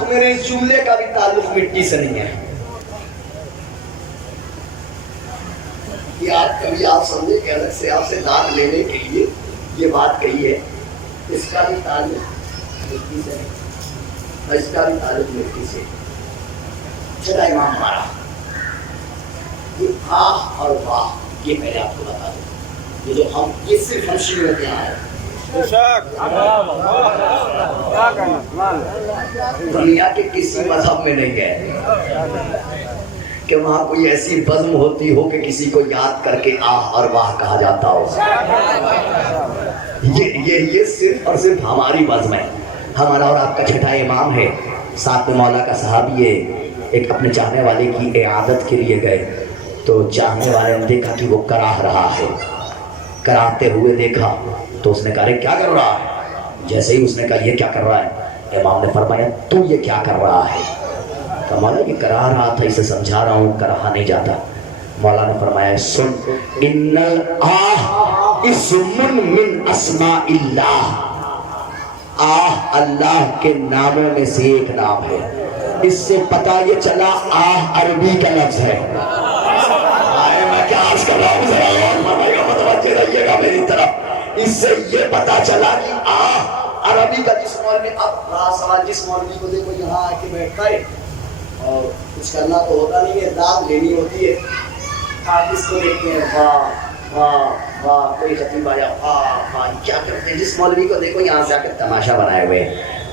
میرے اس جملے کا بھی تعلق مٹی سے نہیں ہے. یہ آپ کبھی آپ سمجھے کہ الگ سے آپ سے داد لینے کے لیے یہ بات کہی ہے. اس کا بھی تعلق مٹی سے نہیں، اس کا بھی تعلق مٹی سے. چھٹا امام ہمارا یہ آہ اور واہ، یہ پہلے آپ کو بتا دوں. یہ جو ہم یہ صرف ہم شیعہ کے یہاں ہے، دنیا کے کسی مذہب میں نہیں ہے کہ وہاں کوئی ایسی بزم ہوتی ہو کہ کسی کو یاد کر کے آہ اور واہ کہا جاتا ہو. یہ صرف اور صرف ہماری بزم ہے. ہمارا اور آپ کا چھٹا امام ہے. ساتھ میں مولا کا صحابی ہے. ایک اپنے چاہنے والے کی عیادت کے لیے گئے تو چاہنے والے نے دیکھا کہ وہ کراہ رہا ہے. کراتے ہوئے دیکھا تو اس نے کہا کیا کر رہا ہے. جیسے ہی اس نے کہا یہ کیا کر رہا ہے، امام نے فرمایا تو یہ کیا کر رہا ہے. تو مولا یہ کرا رہا تھا، اسے سمجھا رہا ہوں، کراہا نہیں جاتا. مولا نے فرمایا سن، ان الآہ اسم من اسماء اللہ. آہ اللہ کے ناموں میں سے ایک نام ہے. اس سے پتہ یہ چلا آہ عربی کا لفظ ہے. میں کیا عرض کر رہا ہوں، ذرا متوجہ رہیے گا میری طرف. اس سے یہ پتا چلا کہ آہ عربی کا جس مولوی، اب رہا سوال جس مولوی کو دیکھو یہاں آ کے بیٹھتا ہے اور کچھ کرنا تو ہوتا نہیں ہے، داد لینی ہوتی ہے. آپ اس کو دیکھتے ہیں واہ واہ واہ، کوئی خطیب آیا واہ واہ، کیا کرتے ہیں. جس مولوی کو دیکھو یہاں سے آ کے تماشا بنائے ہوئے،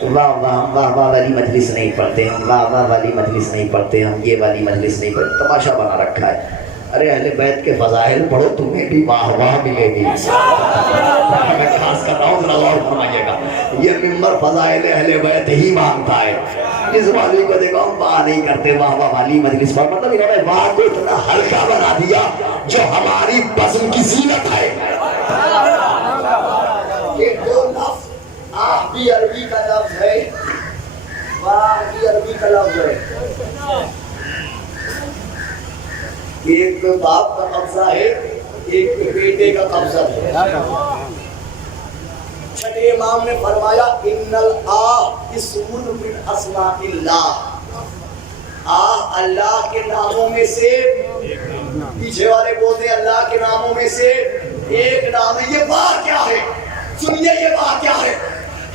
واہ واہ واہ واہ والی مجلس نہیں پڑھتے ہم، واہ واہ والی مجلس نہیں پڑھتے ہم، یہ والی مجلس نہیں پڑھتے، تماشا بنا رکھا ہے. ارے اہل بیت کے فضائل پڑھو، تمہیں بھی واہ واہ ملے گی. میں خاص کر رہا ہوں، ذرا غور فرمائیے گا. یہ ممبر فضائل اہل بیت ہی مانگتا ہے. جس والی کو دیکھو ہم واہ نہیں کرتے، واہ واہ والی مجلس پر، مطلب انہوں نے واہ کو اتنا ہلکا بنا دیا جو ہماری بزم کی زینت ہے. یہ 2 لفظ، آہ بھی عربی کا لفظ ہے، واہ بھی عربی کا لفظ ہے. ایک باپ کا قبضہ ہے، ایک بیٹے کا قبضہ ہے. چھٹے امام نے فرمایا ان الآہ اسم من اسماء اللہ. آہ اللہ کے ناموں میں سے، پیچھے والے بولتے ہیں اللہ کے ناموں میں سے ایک نام ہے. یہ واہ کیا ہے؟ سنیے یہ واہ کیا ہے.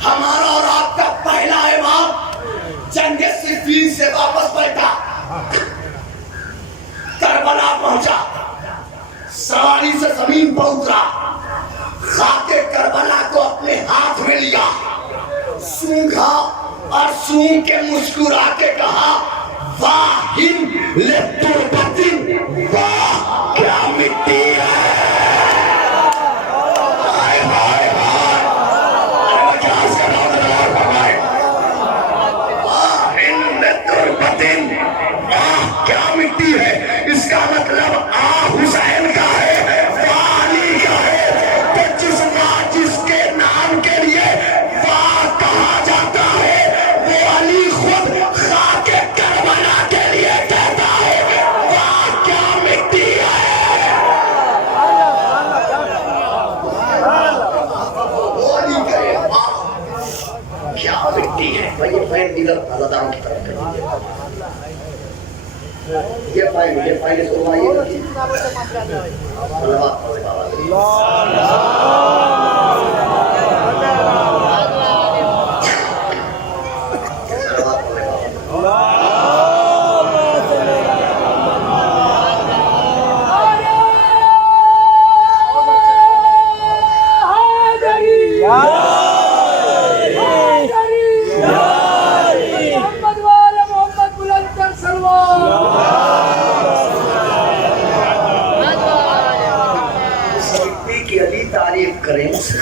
ہمارا اور آپ کا پہلا امام جنگ صفین سے واپس پلٹا، کربلا پہنچا، سواری سے زمین پر اترا، خاک کربلا کو اپنے ہاتھ میں لیا، سونگھا اور سونگ کے مسکرا کے کہا واہ لتربتن، واہ کیا مٹی ہے، کیا مٹی ہے، اس کا مطلب حسین کا ہے، علی کا ہے، کہ جس ماں جس کے نام کے لیے واہ کہا جاتا ہے وہ علی خود خاک کربلا کے لیے کہتا ہے واہ کیا مٹی ہے، وہ علی کہے واہ کیا مٹی ہے۔ بھائی یہ فائن دیگر آزاداروں کی طرف کریے، یہ فائل اس کو مائیے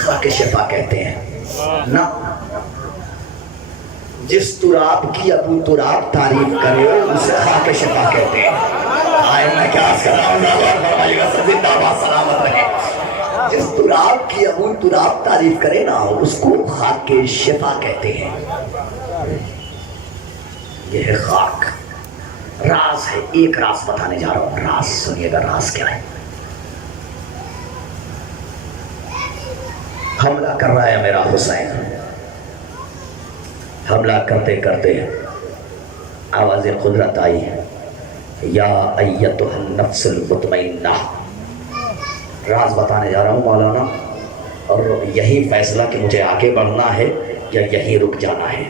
خاک شفا کہتے ہیں نا، جس تراب کی ابو تراب تعریف کرے اسے خاک شفا کہتے ہیں۔ آئے میں کیا کر رہا ہوں، زندہ باد سلامت رہے۔ جس تراب کی ابو تراب تعریف کرے نا اس کو خاک شفا کہتے ہیں۔ یہ ہے خاک، راز ہے، ایک راز بتانے جا رہا ہوں، راز سنیے گا، راز کیا ہے۔ حملہ کر رہا ہے میرا حسین، حملہ کرتے کرتے آواز قدرت آئی، یا ایتها النفس المطمئنہ۔ راز بتانے جا رہا ہوں مولانا، اور یہی فیصلہ کہ مجھے آگے بڑھنا ہے یا یہی رک جانا ہے۔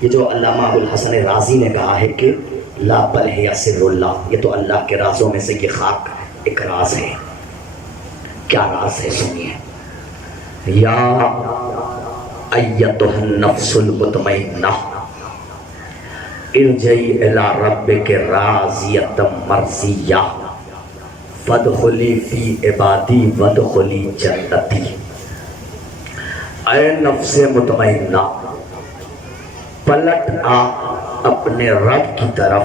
یہ جو علامہ ابوالحسن رازی نے کہا ہے کہ لا بل ہے سر اللہ، یہ تو اللہ کے رازوں میں سے یہ خاک ایک راز ہے۔ کیا راز ہے سنیے، یا ایتها النفس المطمئنہ ارجعی الی ربک راضیۃ مرضیہ فادخلی فی عبادی وادخلی جنتی۔ اے نفس مطمئنہ پلٹ آ اپنے رب کی طرف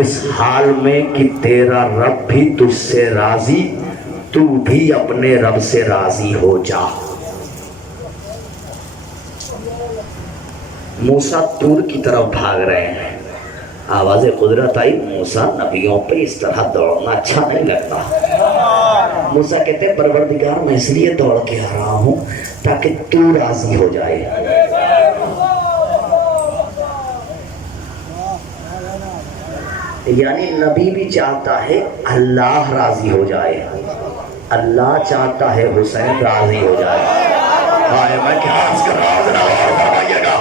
اس حال میں کہ تیرا رب بھی تجھ سے راضی، تو بھی اپنے رب سے راضی ہو جا۔ موسیٰ طور کی طرف بھاگ رہے ہیں، آواز قدرت آئی، موسیٰ نبیوں پہ اس طرح دوڑنا اچھا نہیں لگتا۔ موسیٰ کہتے ہیں پروردگار میں اس لیے دوڑ کے آ رہا ہوں تاکہ تو راضی ہو جائے۔ یعنی نبی بھی چاہتا ہے اللہ راضی ہو جائے، اللہ چاہتا ہے حسین راضی ہو جائے۔ آئے میں کیا عرض کر رہا ہوں، اور فرمائیے گا،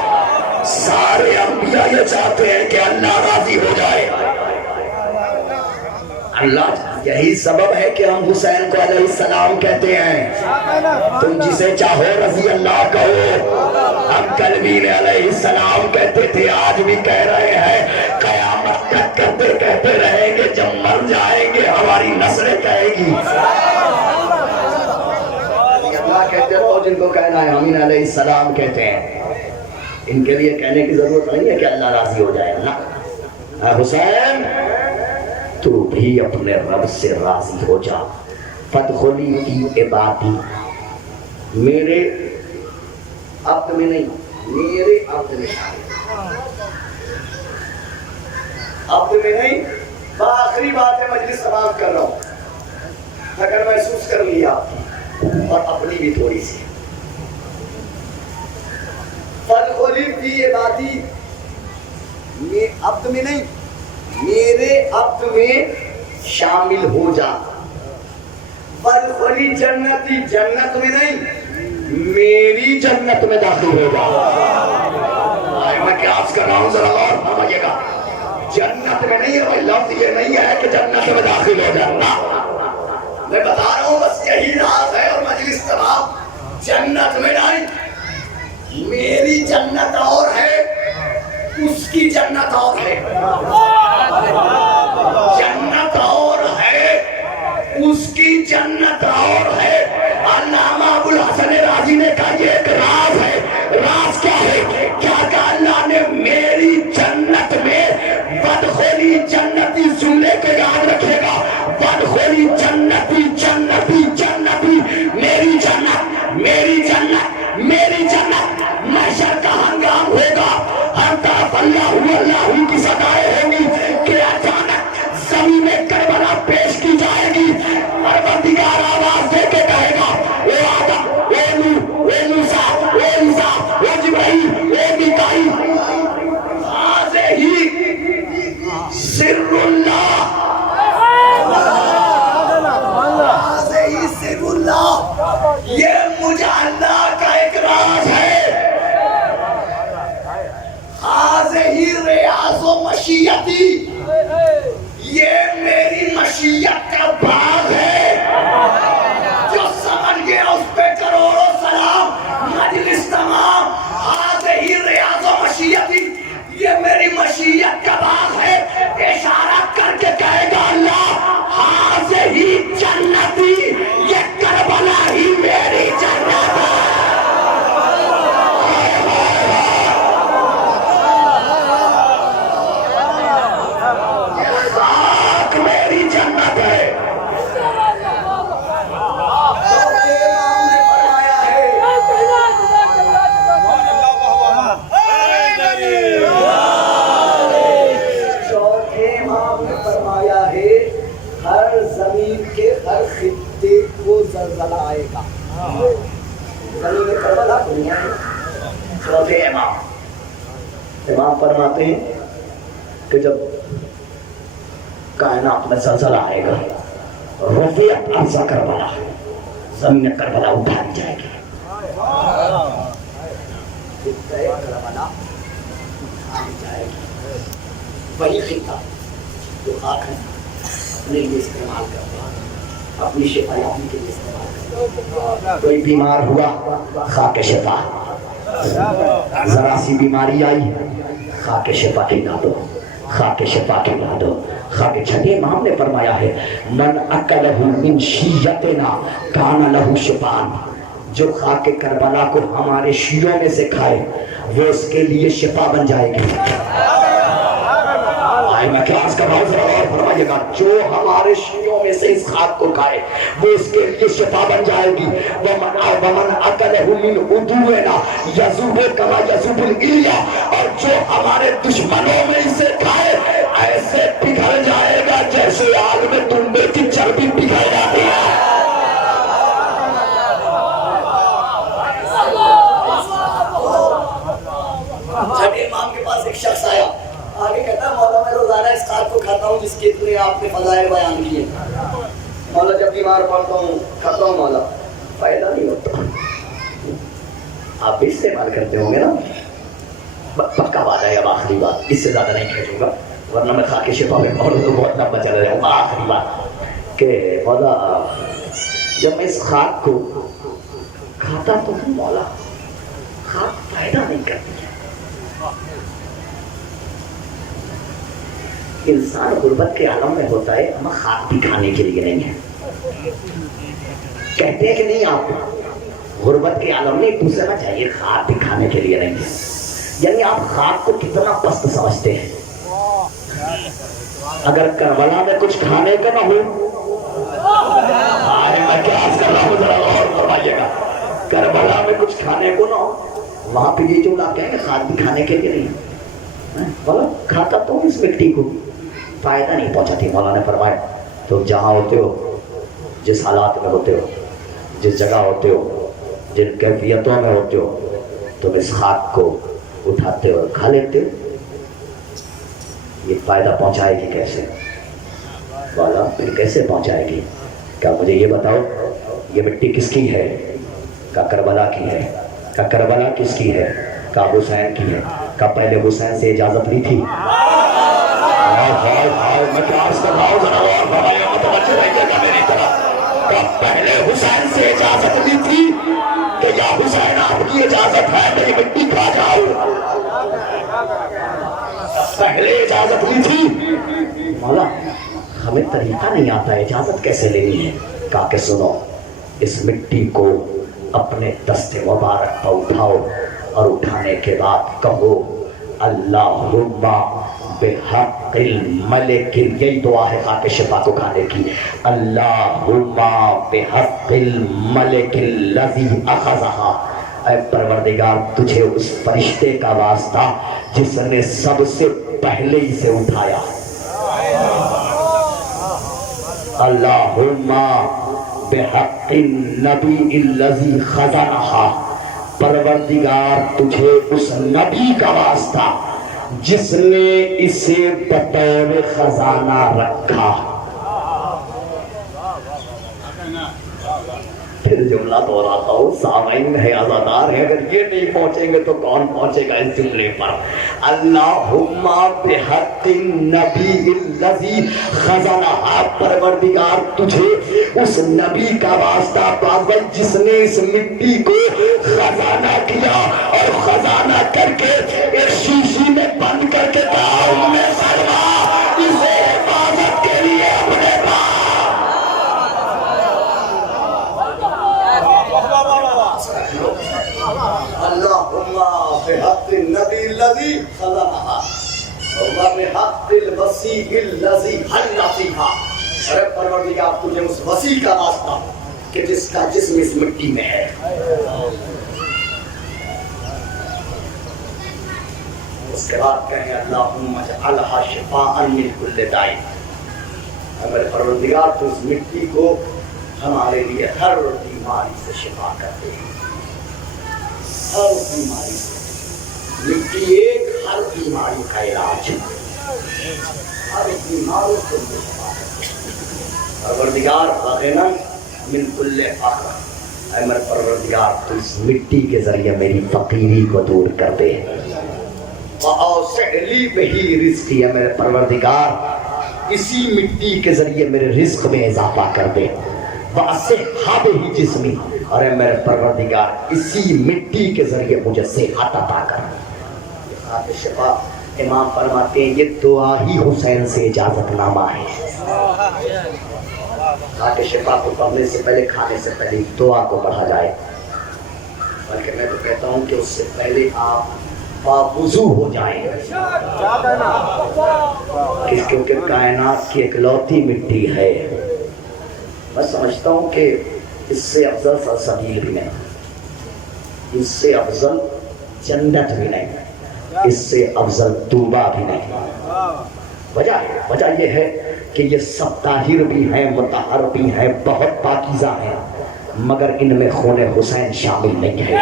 سارے انبیاء یہ چاہتے ہیں کہ اللہ راضی ہو جائے۔ اللہ، یہی سبب ہے کہ ہم حسین کو علیہ السلام کہتے ہیں، تم جسے چاہو رضی اللہ کہو۔ ہم کلبین علیہ السلام کہتے تھے، آج بھی کہہ رہے ہیں، قیامت تک کہتے کہتے رہیں گے، جب مر جائیں گے ہماری نسلیں کہے گی۔ اللہ کہتے ہو جن کو کہنا ہے، امین علیہ السلام کہتے ہیں، ان کے لیے کہنے کی ضرورت نہیں ہے کہ اللہ راضی ہو جائے نا۔ اے حسین تو بھی اپنے رب سے راضی ہو جا، فادخلی فی عبادی، میرے عبد میں نہیں، میرے عبد میں، عبد میں نہیں۔ آخری بات ہے، مجلس سماعت کر رہا ہوں، اگر محسوس کر لیا اور اپنی بھی تھوڑی سی، فادخلی فی عبادی، عبد میں نہیں، میرے عبد میں شامل ہو جا۔ فادخلی جنتی، جنت میں نہیں، میری جنت میں داخل ہوگا. میں قیاس کر رہا ہوں, ذرا اور فرمائیے گا. جنت میں نہیں ہے بھائی, لفظ یہ نہیں ہے کہ جنت میں داخل ہو جانا. میں بتا رہا ہوں بس یہی راز ہے. اور مجلس تمام جنت میں نہیں, میری جنت اور ہے, اس کی جنت اور ہے. جنت اور ہے, اس کی جنت اور ہے. علامہ ابو الحسن راضی نے کہا یہ ایک راز ہے. راز کیا ہے؟ کیا کہ اللہ نے میری جنت میں بدخولی جنتی, سننے کو یاد رکھے گا, بدخولی جنتی جنتی جنتی, میری جنت میری جنت میری جنت. محشر کا ہنگام ہوگا, ہر طرف اللہ کی صدائیں ہوں گی کہ اچانک زمین کربلا پیش کی جائے گی. پروردگار آواز دے کے کہے گا, اے آدم, اے نوح, اے موسیٰ, اے عیسیٰ, اے جبرائیل, اے میکائیل, ہذہ سر اللہ, ہذہ سر اللہ, یہ مجھے اللہ کا ایک راز ہے. ہذہ ریاض و مشیتی, یہ میری مشیت کا باغ ہے. جو سمجھ گیا اس پہ کروڑوں سلام. مجلس تمام, ہذہ ریاض و مشیتی, یہ میری مشیت کا باغ ہے. اشارہ کر کے کہے گا اللہ, ہذہ جنتی, یہ کربلا ہی میری جنت ہے. میری جنت ہے. چوتھے امام نے فرمایا ہے ہر زمین کے ہر خطے کو زلزلہ آئے گا. زمین کربلا دنیا ہے. چوتھے امام فرماتے ہیں کہ جب کائنات میں زلزلہ آئے گا, رفعت ارض کربلا, زمین کربلا اٹھا دی جائے گی. کربلا اٹھا دی جائے گی. وہی خطہ جو خاک ہے اپنے لیے استعمال کرتے ہیں, اپنی شفا یابی کے لیے استعمال کرتے ہیں. کوئی بیمار ہوا, خاک شفا. ذرا سی بیماری آئی, خاک شفا کھلا دو, خاک شفا کھلا دو. خاک. چھٹے امام نے فرمایا ہے من اکلہ من شیعتنا کان لہ شفان, جو خاک کربلا کو ہمارے شیعوں میں سے کھائے وہ اس کے لیے شفا بن جائے گی. میں کلاس کر رہا ہوں, ذرا اور فرمائیے گا. جو ہمارے شیعوں میں سے اس خاک کو کھائے وہ اس کے لیے شفا بن جائے گی. ومن اکلہ من عدونا یذوب کما یذوب الایہ, اور جو ہمارے دشمنوں میں اسے کھائے ایسے پگھل جائے گا جیسے آگ میں تنبے کی چربی پگھل جاتی ہے. چھٹے امام کے پاس ایک شخص آیا, آگے کہتا ہے مولا میں روزانہ اس خاک کو کھاتا ہوں جس کے اتنے آپ نے فضائل بیان کیے. مولا جب بیمار پڑتا ہوں کھاتا ہوں, مولا فائدہ نہیں ہوتا. آپ بھی استعمال کرتے ہوں گے نا, پکا وعدہ ہے. اب آخری بات, اس سے زیادہ نہیں کھینچوں گا ورنہ میں خاک شفا میں پڑھوں تو بہت لمبا چلا جاؤں گا. آخری بات کہ مولا جب میں اس خاک کو کھاتا تو ہوں, مولا خاک فائدہ نہیں کرتی ہے. انسان غربت کے عالم میں ہوتا ہے, ہم خاک بھی کھانے کے لیے نہیں ہے. کہتے ہیں کہ نہیں, آپ غربت کے عالم میں ایک دوسرے میں چاہیے, خاک بھی کھانے کے لیے نہیں ہے. یعنی آپ خاک کو کتنا پست سمجھتے ہیں. اگر کربلا میں کچھ کھانے کا نہ ہو, میں قیاس کر رہا ہوں, ذرا اور فرمائیے گا. کربلا میں کچھ کھانے کو نہ ہو, وہاں پہ یہ جو آپ کہیں گے خاک بھی کھانے کے لیے نہیں ہے. بولا کھاتا تو اس مٹی کو فائدہ نہیں پہنچاتی. مولا نے فرمایا تم جہاں ہوتے ہو, جس حالات میں ہوتے ہو, جس جگہ ہوتے ہو, جن کیفیتوں میں ہوتے ہو, تم اس خاک کو اٹھاتے ہو اور کھا لیتے ہو. یہ فائدہ پہنچائے گی کیسے؟ مولا پھر کیسے پہنچائے گی؟ کیا مجھے یہ بتاؤ, یہ مٹی کس کی ہے؟ کا کربلا کی ہے، کا کربلا کس کی ہے، کا حسین کی ہے، کا پہلے حسین سے اجازت لی تھی؟ میں کیا عرض کر رہا ہوں، ذرا اور بڑھائیے، متوجہ رہیے گا میری طرف۔ کا پہلے حسین سے اجازت لی تھی کہ یا حسین آپ کی اجازت ہے میری مٹی کھا جاؤ؟ پہلے اجازت لی تھی؟ مولا ہمیں طریقہ نہیں آتا اجازت کیسے لینی ہے۔ کہا کہ سنو، اس مٹی کو اپنے دست مبارک پر اٹھاؤ اور اٹھانے کے بعد کہو اللہم بحق الملک، یہی دعا ہے خاک شفا کو کھانے کی، اللہم بحق الملک الذی اخذہا، اے پروردگار تجھے اس فرشتے کا واسطہ جس نے سب سے پہلے اسے اٹھایا، اللہم بحق النبی الذی خزنہا، پروردگار تجھے اس نبی کا واسطہ جس نے اسے بطور خزانہ رکھا۔ پھر جملہ دہراتا ہوں، سامعین ہے عزادار ہے، اگر یہ نہیں پہنچیں گے تو کون پہنچے گا اس جملے پر؟ اللہم بحق النبی الذی خزنہا، پروردگار تجھے اس نبی کا واسطہ پاگل جس نے اس مٹی کو خزانہ کیا اور خزانہ کر کے ایک شیشی میں بند کر کے تعاون میں سلوا اسے حفاظت کے لیے اپنے اللہم بحق النبی الذی خزنہا وبحق الوسیع الذی حل فیہا، اے پروردگار تجھے اس وسیع کا واسطہ کہ جس کا جسم اس مٹی میں ہے۔ اس کے بعد کہیں اللہم اجعلھا شفاء من کل داء، اے پروردگار تو اس مٹی کو ہمارے لیے ہر بیماری سے شفا کر دے، ہر بیماری سے۔ مٹی ایک ہر بیماری کا علاج، ہر بیماری کو شفا کر دے۔ پروردگار غنی من کل فقر، اے میرے پروردگار تو اس مٹی کے ذریعے میری فقیری کو دور کر دے۔ وَأَوْسِعْ لِي بِهِ رِزْقِي، اے میرے پروردگار اسی مٹی کے ذریعے میرے رزق میں اضافہ کر دے۔ وَأَصِحَّ بِهِ جِسْمِي، اور اے میرے پروردگار اسی مٹی کے ذریعے مجھے صحت عطا کر۔ خاک شفا امام فرماتے ہیں یہ دعا ہی حسین سے اجازت نامہ ہے۔ خاک شفا کو پڑھنے سے پہلے، کھانے سے پہلے دعا کو پڑھا جائے، بلکہ میں تو کہتا ہوں کہ اس سے پہلے آپ پاکوزو ہو جائیں، کیونکہ کائنات کی اکلوتی مٹی ہے۔ میں سمجھتا ہوں کہ اس سے افضل سلسبیل بھی نہیں، اس سے افضل جنت بھی نہیں، اس سے افضل توبہ بھی نہیں۔ وجہ یہ ہے کہ یہ سب طاہر بھی ہیں، مطہر بھی ہیں، بہت پاکیزہ ہیں، مگر ان میں خون حسین شامل نہیں ہے۔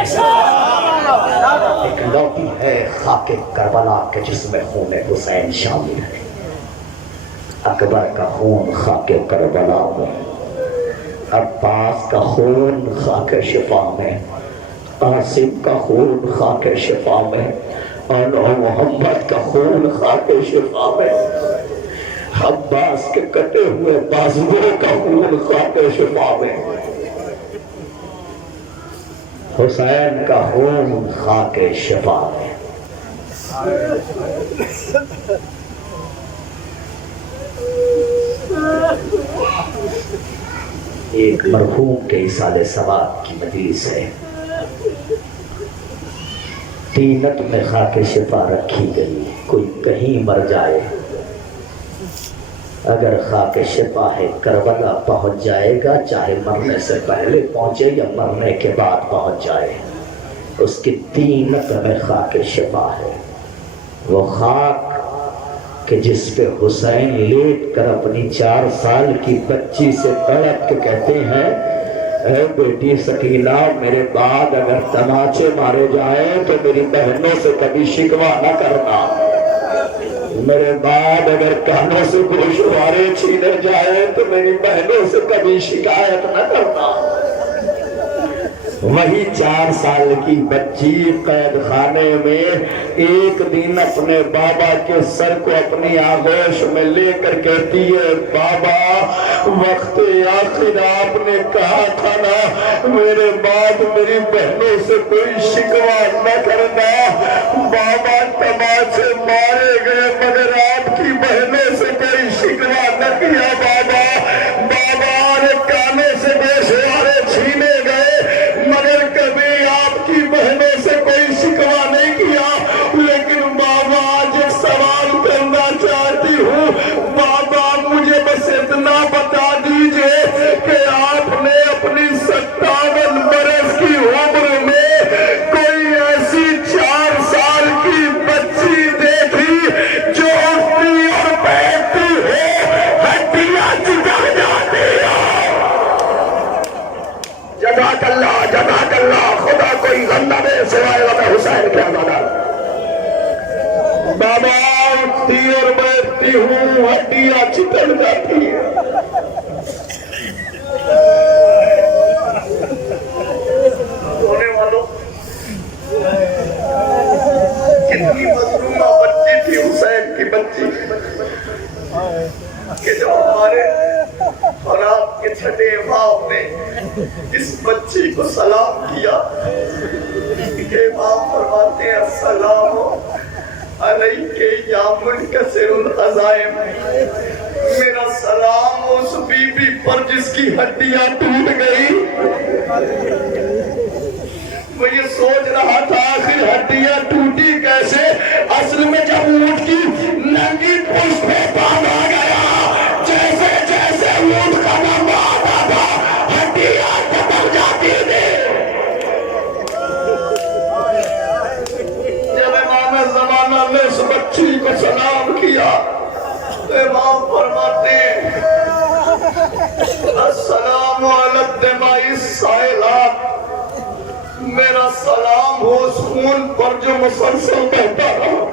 ایک لوٹی ہے خاک کربلا کے جس میں خون حسین شامل ہے۔ اکبر کا خون خاک کربلا میں، عباس کا خون خاک شفا میں، قاسم کا خون خاک شفا میں، اور محمد کا خون خاک شفا میں، عباس کے کٹے ہوئے بازوؤں کا خون خاک شفا میں، حسین کا خون خاک شفا میں۔ ایک مرحوم کے اصالِ ثواب کی مجلس ہے، تینت میں خاک شفا رکھی گئی، کوئی کہیں مر جائے اگر خاک شفا ہے کربلا پہنچ جائے گا، چاہے مرنے سے پہلے پہنچے یا مرنے کے بعد پہنچ جائے، اس کی تینت میں خاک شفا ہے۔ وہ خاک کہ جس پہ حسین لیٹ کر اپنی 4 سال کی بچی سے تڑپ کے کہتے ہیں اے بیٹی سکینہ میرے بعد اگر تماچے مارے جائیں تو میری بہنوں سے کبھی شکوہ نہ کرنا، میرے بعد اگر کانوں سے گوشوارے چھینے جائیں تو میری بہنوں سے کبھی شکایت نہ کرنا۔ وہی 4 سال کی بچی قید خانے میں ایک دن اپنے بابا کے سر کو اپنی آغوش میں لے کر کہتی ہے بابا وقت آخر آپ نے کہا تھا نا میرے بعد میری بہنوں سے کوئی شکوہ نہ کرنا، بابا تماچے مارے گئے مگر آپ کی بہنوں سے کوئی شکوہ نہ کیا بابا، بابا کانے سے گوشوارے چھینے گئے مگر کبھی آپ کی بہنوں سے کوئی شکوہ نہیں کیا، لیکن بابا آج ایک سوال کرنا چاہتی ہوں، بابا مجھے بس اتنا بتا دیجئے کہ آپ نے اپنی 57 برس کی عمر میں کوئی ایسی 4 سال کی بچی دیکھی جو اٹھتی اور بیٹھتی ہے ہڈیاں چبھ جاتی ہے؟ جزاک اللہ خدا کوئی غم نہ دے سوائے وقت حسین کے آزادہ۔ بابا اٹھتی اور بیٹھتی ہوں ہڈیاں چکڑ جاتی ہے۔ ہونے والوں کتنی مظلومہ بچی تھی حسین کی بچی کہ جو ہمارے اور آپ کے چھٹے باپ نے اس بچی کو سلام کیا کہ باپ فرماتے ہیں السلام علیکہ یا منکسر العظائم، میرا سلام اس بی بی پر جس کی ہڈیاں ٹوٹ گئی۔ وہ یہ سوچ رہا تھا آخر ہڈیاں ٹوٹی کیسے، اصل میں جب اونٹ کی ننگی پشت پہ باندھا گیا جیسے جیسے اونٹ کا دم آتا تھا ہڈیاں ٹوٹ جاتی تھی۔ جب امام زمانہ نے اس بچی کو سلام کیا تو امام فرماتے ہیں السلام علی الدماء السائلات، میرا سلام ہو اس خون پر جو مسلسل بہتا رہا،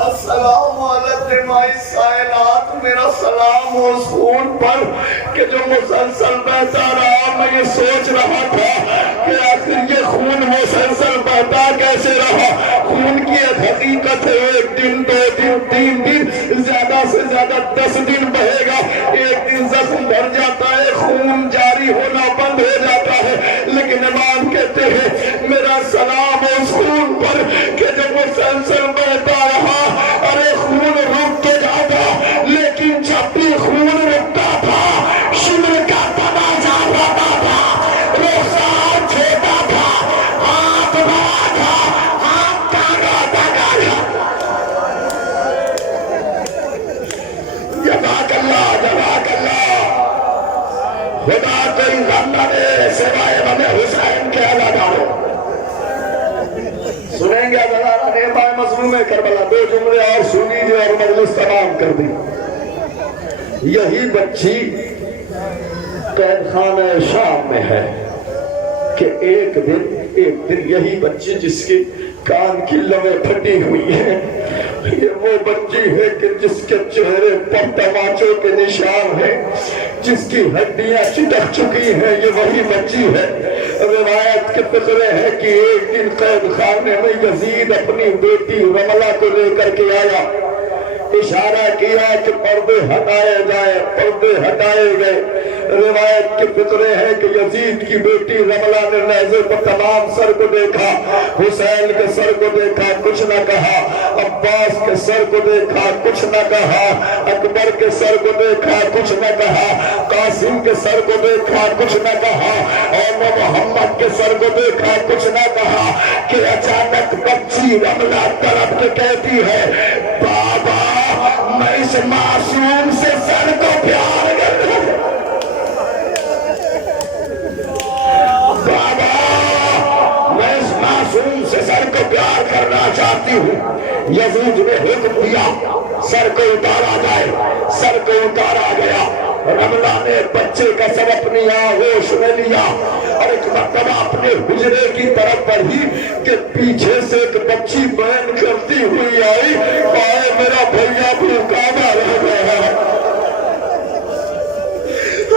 السلام علی الدماء السائلات، میرا سلام ہو اس خون پر کہ جو مسلسل بہتا رہا۔ میں یہ سوچ رہا تھا کہ آخر یہ خون مسلسل بہتا کیسے رہا، خون کی ایک حقیقت ہے 1 دن 2 دن 3 دن زیادہ سے زیادہ 10 دن بہے گا، ایک دن زخم بھر جاتا ہے خون جاری ہونا بند ہو جاتا ہے، لیکن امام کہتے ہیں میرا سلام اس خون پر کہ جب مسلسل بہتا رہا، ارے خون رک کے جاتا لیکن جب بھی خون رکتا تھا شمر کا تماشا ہوتا تھا، رخسار چھوٹا تھا، ہاتھ بڑا تھا، ہاتھ کانا تھا۔ جزاک اللہ خدا کوئی غم نہ دے سوائے غم حسین کے عزاداروں۔ سنیں گے عزادارہ نیمہ مظلوم کربلا، 2 جملے اور سنیجئے اور مجلس تمام کر دی۔ یہی بچی قید خانہ شام میں ہے کہ ایک دن یہی بچی جس کے کان کی لویں پھٹی ہوئی ہے، یہ وہ بچی ہے کہ جس کے چہرے پر تماچوں کے نشان ہیں، جس کی ہڈیاں چٹک چکی ہیں، یہ وہی بچی ہے۔ روایت کے فقرے ہیں کہ ایک دن قید خانے میں یزید اپنی بیٹی رملہ کو لے کر کے آیا، اشارہ کیا کہ پردے ہٹائے جائیں، پردے ہٹائے گئے۔ روایت کے فقرے ہیں کہ یزید کی بیٹی رملہ نے نیزے پر تمام سر کو دیکھا، حسین کے سر کو دیکھا کچھ نہ کہا، عباس کے سر کو دیکھا کچھ نہ کہا، اکبر کے سر کو دیکھا کچھ نہ کہا، قاسم کے سر کو دیکھا کچھ نہ کہا، اور محمد کے سر کو دیکھا کچھ نہ کہا کہ اچانک بچی رملہ طرف کے کہتی ہے بابا میں اس معصوم سے سر کو پیار کرتا ہوں، بابا میں اس معصوم سے سر کو پیار کرنا چاہتی ہوں۔ یزید نے حکم دیا سر کو اتارا جائے، سر کو اتارا گیا۔ رملہ نے بچے کا سر اپنی آغوش میں لیا اور ایک مرتبہ اپنے حجرے کی طرف بڑھی کہ پیچھے سے ایک بچی بین کرتی ہوئی آئی، آئے میرا بھیا بھوکا مر گیا،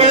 2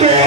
2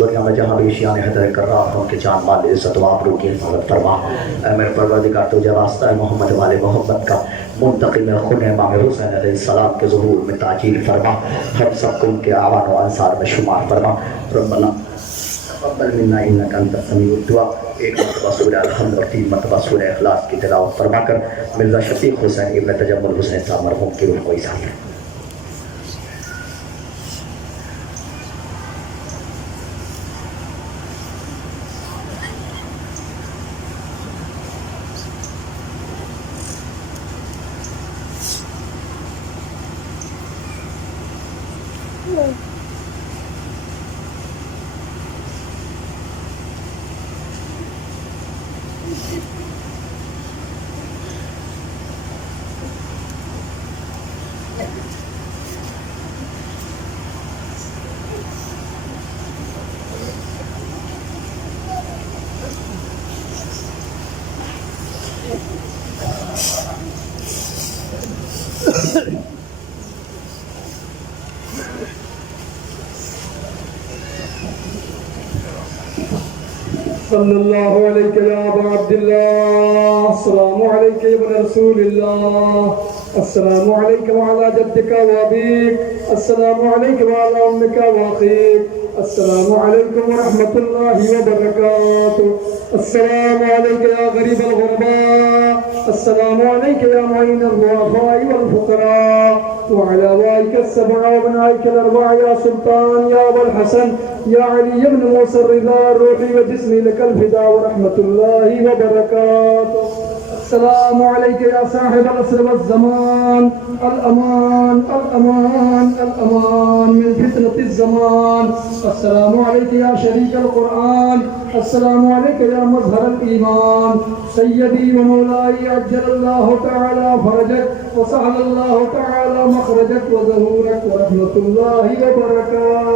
دنیا میں جہاں بھی شیعان حیدر کر رہا ہوں کہ جان مال عزت و آبرو کی حفاظت فرما. اے میرے پروردگار تجھے واسطہ ہے محمد والے محمد کا منتقم خون امام حسین علیہ السلام کے ظہور میں تاجیل فرما. ہم سب کو ان کے اعوان و انصار میں شمار فرما. ربنا تقبل منا انک انت السمیع الدعاء. ایک مرتبہ سورہ الحمد اور 3 مرتبہ سورہ اخلاص کی تلاوت فرما کر مرزا شفیق حسین ابن تجمل حسین صاحب مرحوم کی روح کو ایثار کریں. صلی اللہ علیہ یا ابا عبداللہ. السلام علیکم یا ابن رسول اللہ. السلام علیکم وعلی جدک و ابیک. السلام علیکم وعلی امک و اخیک. السلام علیکم ورحمۃ اللہ وبرکاتہ. السلام علیکم یا غریب الغرباء. السلام علیکم یا معین الضعفاء والفقراء وعلى أبوائك السبع وابنائك الأربع يا سلطان يا أبا الحسن يا علي بن موسى الرضا روحي وجسمي لك الفداء ورحمة الله وبركاته. السلام عليك يا صاحب العصر والزمان. الأمان الأمان الأمان من فتنة الزمان. السلام عليك يا شريك القرآن. السلام عليك يا مظهر الإيمان. سيدي ومولاي عجل الله تعالى فرجك وسهل الله تعالى مخرجك وظهورك ورحمة الله وبركاته.